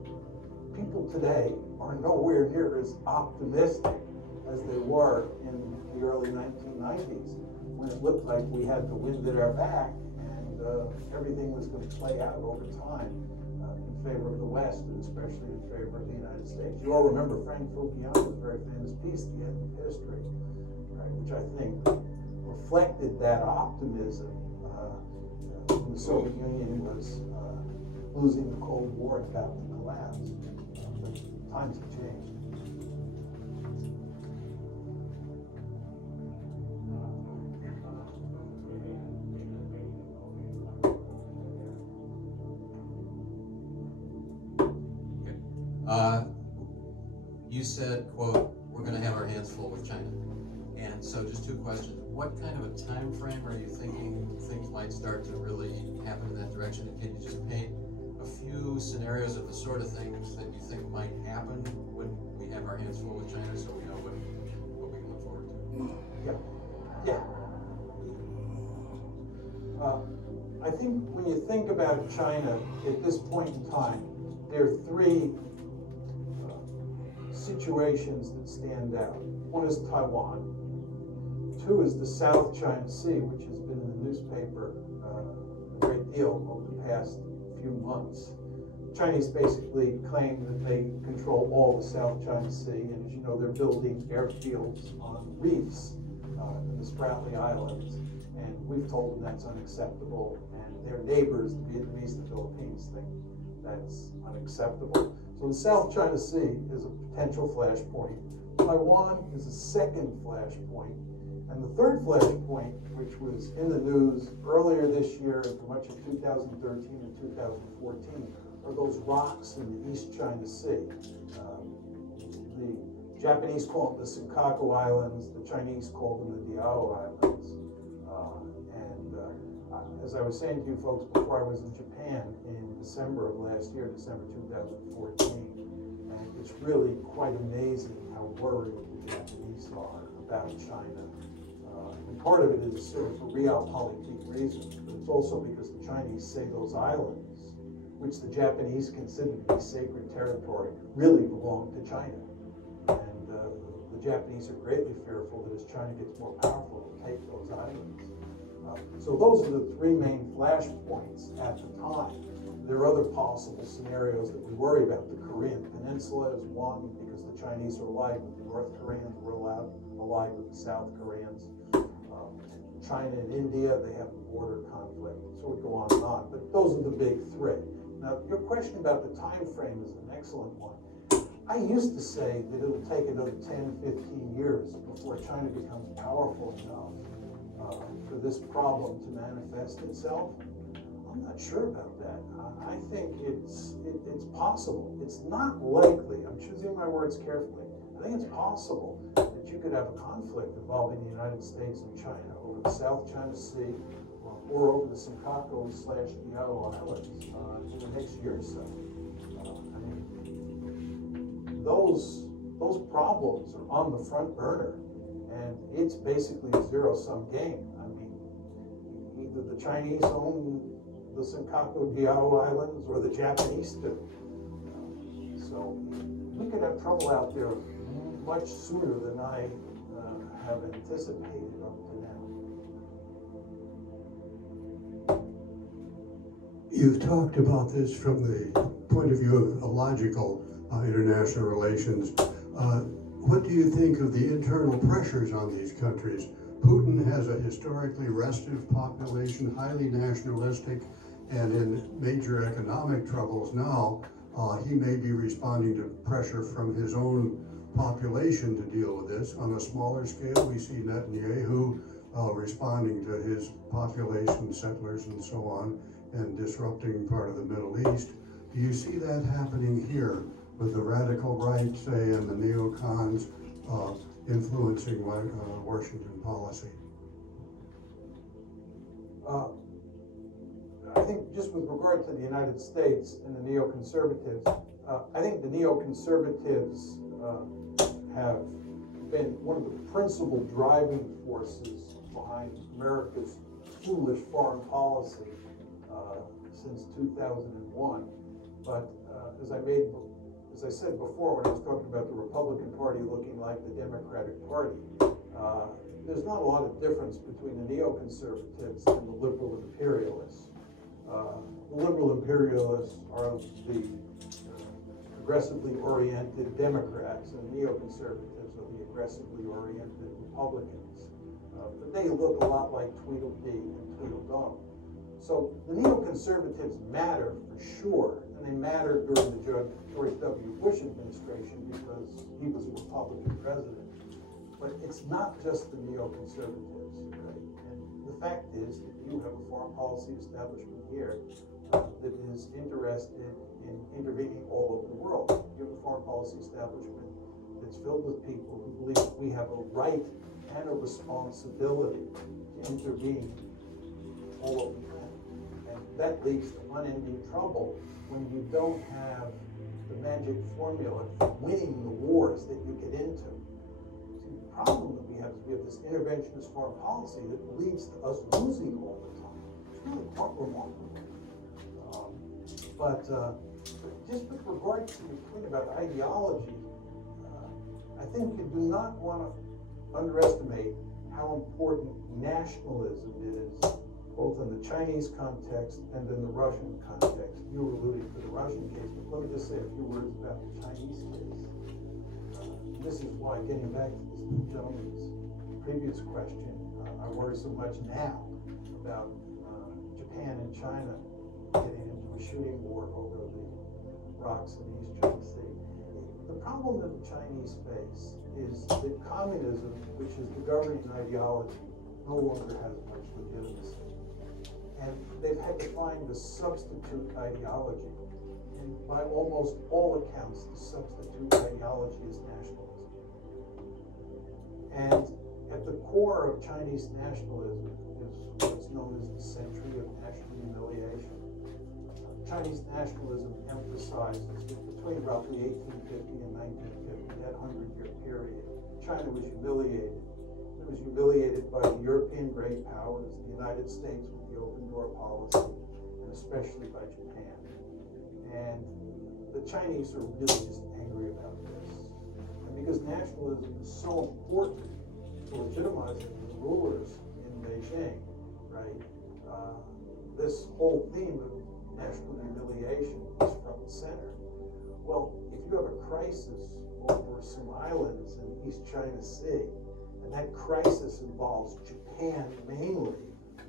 people today are nowhere near as optimistic as they were in the early 1990s, when it looked like we had the wind at our back and everything was going to play out over time in favor of the West, and especially in favor of the United States. You all remember Frank Fukuyama's very famous piece, The End of History, right, which I think reflected that optimism when the Soviet Union was losing the Cold War and about to collapse. But times have changed. You said, quote, we're going to have our hands full with China. And so just two questions. What kind of a time frame are you thinking things might start to really happen in that direction? And can you just paint a few scenarios of the sort of things that you think might happen when we have our hands full with China, so we know what we can look forward to? Yeah. I think when you think about China at this point in time, there are three situations that stand out. One is Taiwan. Two is the South China Sea, which has been in the newspaper a great deal over the past few months. Chinese basically claim that they control all the South China Sea, and as you know, they're building airfields on reefs in the Spratly Islands, and we've told them that's unacceptable, and their neighbors, the Vietnamese and the Philippines, think that's unacceptable. So the South China Sea is a potential flashpoint. Taiwan is a second flashpoint. And the third flashpoint, which was in the news earlier this year and for much of 2013 and 2014, are those rocks in the East China Sea. The Japanese call them the Senkaku Islands, the Chinese call them the Diao Islands. As I was saying to you folks before, I was in Japan in December of last year, December 2014, and it's really quite amazing how worried the Japanese are about China. And part of it is sort of for realpolitik reasons, but it's also because the Chinese say those islands, which the Japanese consider to be sacred territory, really belong to China. And the Japanese are greatly fearful that as China gets more powerful, it'll take those islands. So those are the three main flashpoints at the time. There are other possible scenarios that we worry about. The Korean Peninsula is one, because the Chinese are allied with the North Koreans, we're allied with the South Koreans. China and India, they have a border conflict, so we go on and on. But those are the big three. Now, your question about the time frame is an excellent one. I used to say that it'll take another 10, 15 years before China becomes powerful enough for this problem to manifest itself. I'm not sure about that. I think it's possible. It's not likely. I'm choosing my words carefully. I think it's possible that you could have a conflict involving the United States and China over the South China Sea or over the Senkaku/Diao Islands in the next year or so. I mean, those problems are on the front burner, and it's basically a zero-sum game. I mean, either the Chinese own the Senkaku-Diao Islands or the Japanese do. So we could have trouble out there much sooner than I have anticipated up to now. You've talked about this from the point of view of logical international relations. What do you think of the internal pressures on these countries? Putin has a historically restive population, highly nationalistic, and in major economic troubles now, he may be responding to pressure from his own population to deal with this. On a smaller scale, we see Netanyahu responding to his population, settlers and so on, and disrupting part of the Middle East. Do you see that happening here with the radical right, say, and the neocons influencing Washington policy? I think just with regard to the United States and the neoconservatives, I think the neoconservatives have been one of the principal driving forces behind America's foolish foreign policy since 2001. But as I said before when I was talking about the Republican Party looking like the Democratic Party, there's not a lot of difference between the neoconservatives and the liberal imperialists. The liberal imperialists are the aggressively oriented Democrats, and neoconservatives are the aggressively oriented Republicans. But they look a lot like Tweedledee and Tweedledum. So the neoconservatives matter for sure, and they mattered during the George W. Bush administration because he was a Republican president. But it's not just the neoconservatives, right? And the fact is that you have a foreign policy establishment here that is interested in intervening all over the world. You have a foreign policy establishment that's filled with people who believe we have a right and a responsibility to intervene all over the planet. And that leads to unending trouble when you don't have the magic formula for winning the wars that you get into. See, the problem that we have is we have this interventionist foreign policy that leads to us losing all the time. It's really quite remarkable. But just with regard to your point about ideology, I think you do not want to underestimate how important nationalism is, both in the Chinese context and in the Russian context. You were alluding to the Russian case, but let me just say a few words about the Chinese case. This is why, getting back to this gentleman's previous question, I worry so much now about Japan and China getting into a shooting war over the rocks in the East China Sea. The problem that the Chinese face is that communism, which is the governing ideology, no longer has much legitimacy. And they've had to find a substitute ideology. And by almost all accounts, the substitute ideology is nationalism. And at the core of Chinese nationalism is what's known as the century of national humiliation. Chinese nationalism emphasizes that between roughly 1850 and 1950, that 100-year period, China was humiliated in It was humiliated by the European great powers, the United States with the open door policy, and especially by Japan. And the Chinese are really just angry about this. And because nationalism is so important to legitimizing the rulers in Beijing, right? This whole theme of national humiliation is front and center. Well, if you have a crisis over some islands in the East China Sea, and that crisis involves Japan mainly,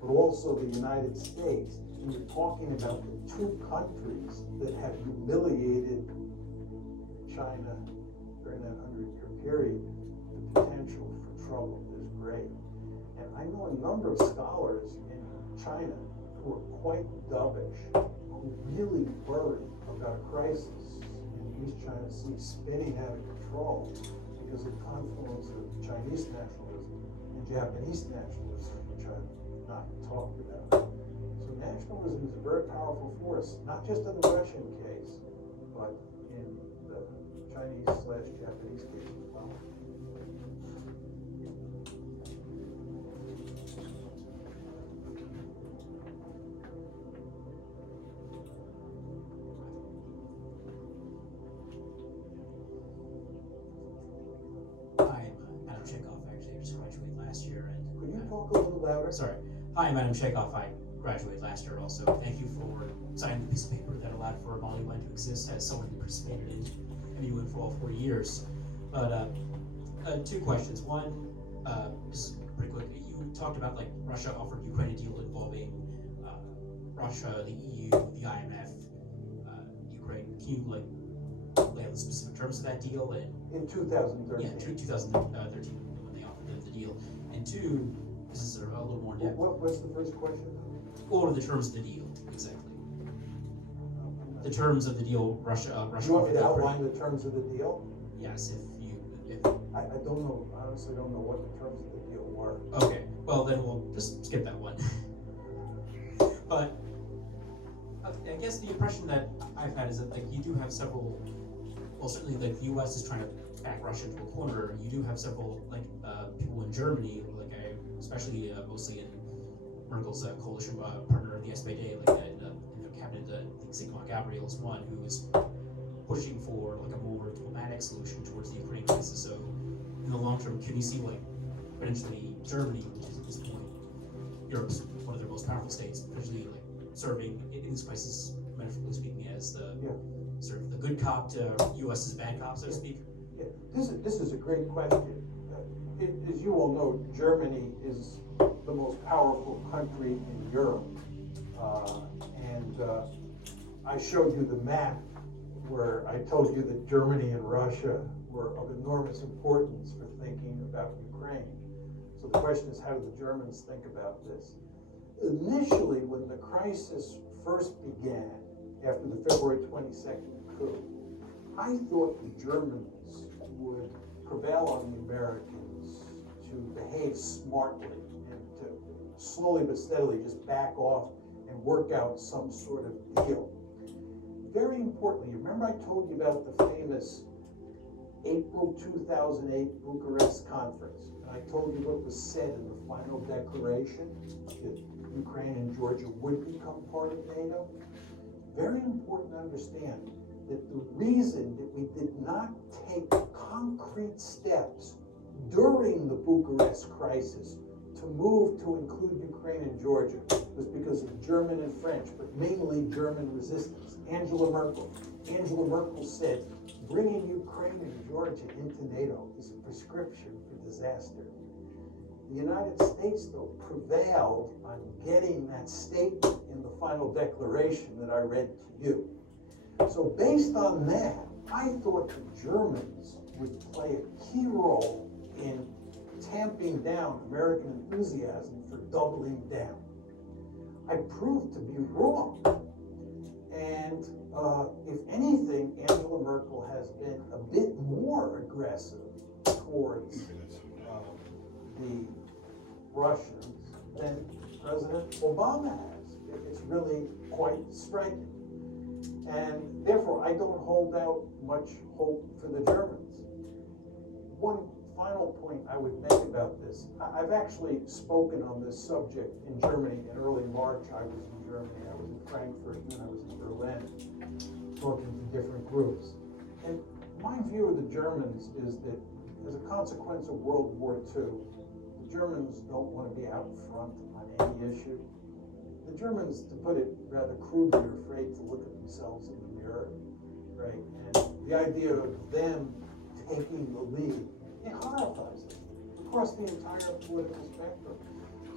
but also the United States, and you're talking about the two countries that have humiliated China during that 100-year period, the potential for trouble is great. And I know a number of scholars in China who are quite dovish, who really worry about a crisis in the East China Sea spinning out of control because of the confluence of Chinese nationalism and Japanese nationalism, which I've not talked about. So nationalism is a very powerful force, not just in the Russian case, but in the Chinese/Japanese case as well. Hi, I'm Adam Chekhov. Actually, I just graduated last year, and Could you talk a little louder? sorry. Hi, I'm Adam Chekhov. I graduated last year also. Thank you for signing the piece of paper that allowed for a Bollywood to exist as someone who participated in MUN for all 4 years. But two questions. One, just pretty quick. You talked about like Russia offered Ukraine a deal involving Russia, the EU, the IMF, Ukraine. Can you like lay out the specific terms of that deal and In 2013. yeah, 2013 when they offered the deal. And two, this is a little more in depth. What's the first question? What are the terms of the deal exactly? The terms of the deal, Russia. You want me to offered outline the terms of the deal? Yes, if I don't know, I honestly don't know what the terms of the deal were. okay, well then we'll just skip that one. But I guess the impression that I've had is that like you do have several. Well, certainly like the U.S. is trying to back Russia into a corner. You do have several like people in Germany, like especially mostly in Merkel's coalition partner, the SPD, like in their cabinet, I think Sigmar Gabriel is one who is pushing for like a more diplomatic solution towards the Ukraine crisis. So in the long term, can you see like potentially Germany, which is at this point Europe's one of their most powerful states, potentially like serving in this crisis, metaphorically speaking, as the sort of the good cop to U.S.'s bad cop, so to speak? Yeah, this is a great question. As you all know, Germany is the most powerful country in Europe. And I showed you the map where I told you that Germany and Russia were of enormous importance for thinking about Ukraine. So the question is, how do the Germans think about this? Initially, when the crisis first began, after the February 22nd coup, I thought the Germans would prevail on the Americans to behave smartly and to slowly but steadily just back off and work out some sort of deal. Very importantly, remember I told you about the famous April 2008 Bucharest conference, and I told you what was said in the final declaration, that Ukraine and Georgia would become part of NATO. Very important to understand that the reason that we did not take concrete steps during the Bucharest crisis to move to include Ukraine and Georgia was because of German and French, but mainly German resistance. Angela Merkel said, bringing Ukraine and Georgia into NATO is a prescription for disaster. The United States, though, prevailed on getting that statement in the final declaration that I read to you. So based on that, I thought the Germans would play a key role in tamping down American enthusiasm for doubling down. I proved to be wrong. And if anything, Angela Merkel has been a bit more aggressive towards the Russians than President Obama has. It's really quite striking. And therefore, I don't hold out much hope for the Germans. One final point I would make about this, I've actually spoken on this subject in Germany in early March. I was in Germany, I was in Frankfurt, and then I was in Berlin, talking to different groups. And my view of the Germans is that as a consequence of World War II, the Germans don't want to be out front on any issue. The Germans, to put it rather crudely, are afraid to look at themselves in the mirror, right? And the idea of them taking the lead, it horrifies them across the entire political spectrum.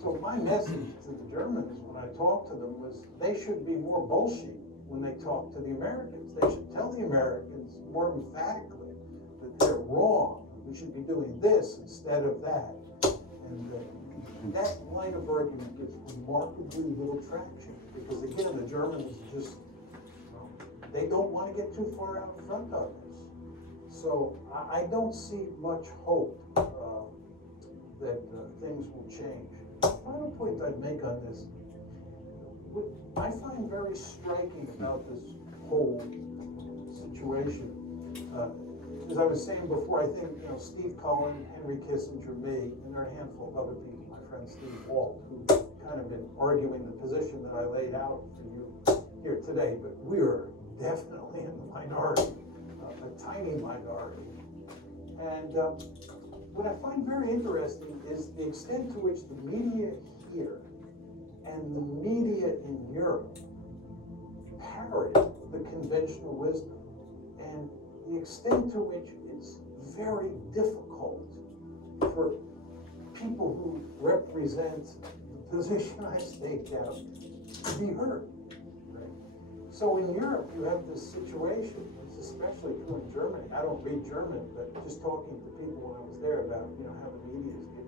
So my message to the Germans when I talked to them was they should be more bullshit when they talk to the Americans. They should tell the Americans more emphatically that they're wrong. We should be doing this instead of that. And that line of argument gets remarkably little traction because, again, the Germans just, they don't want to get too far out in front of us. So I don't see much hope that things will change. The final point I'd make on this, what I find very striking about this whole situation, as I was saying before, I think, Steve Cohen, Henry Kissinger, me, and there are a handful of other people, my friend Steve Walt, who've kind of been arguing the position that I laid out for you here today, but we're definitely in the minority, a tiny minority. And what I find very interesting is the extent to which the media here and the media in Europe parrot the conventional wisdom, and the extent to which it's very difficult for people who represent the position I staked out to be heard. Right? So in Europe, you have this situation, it's especially true in Germany. I don't read German, but just talking to people when I was there about how the media is getting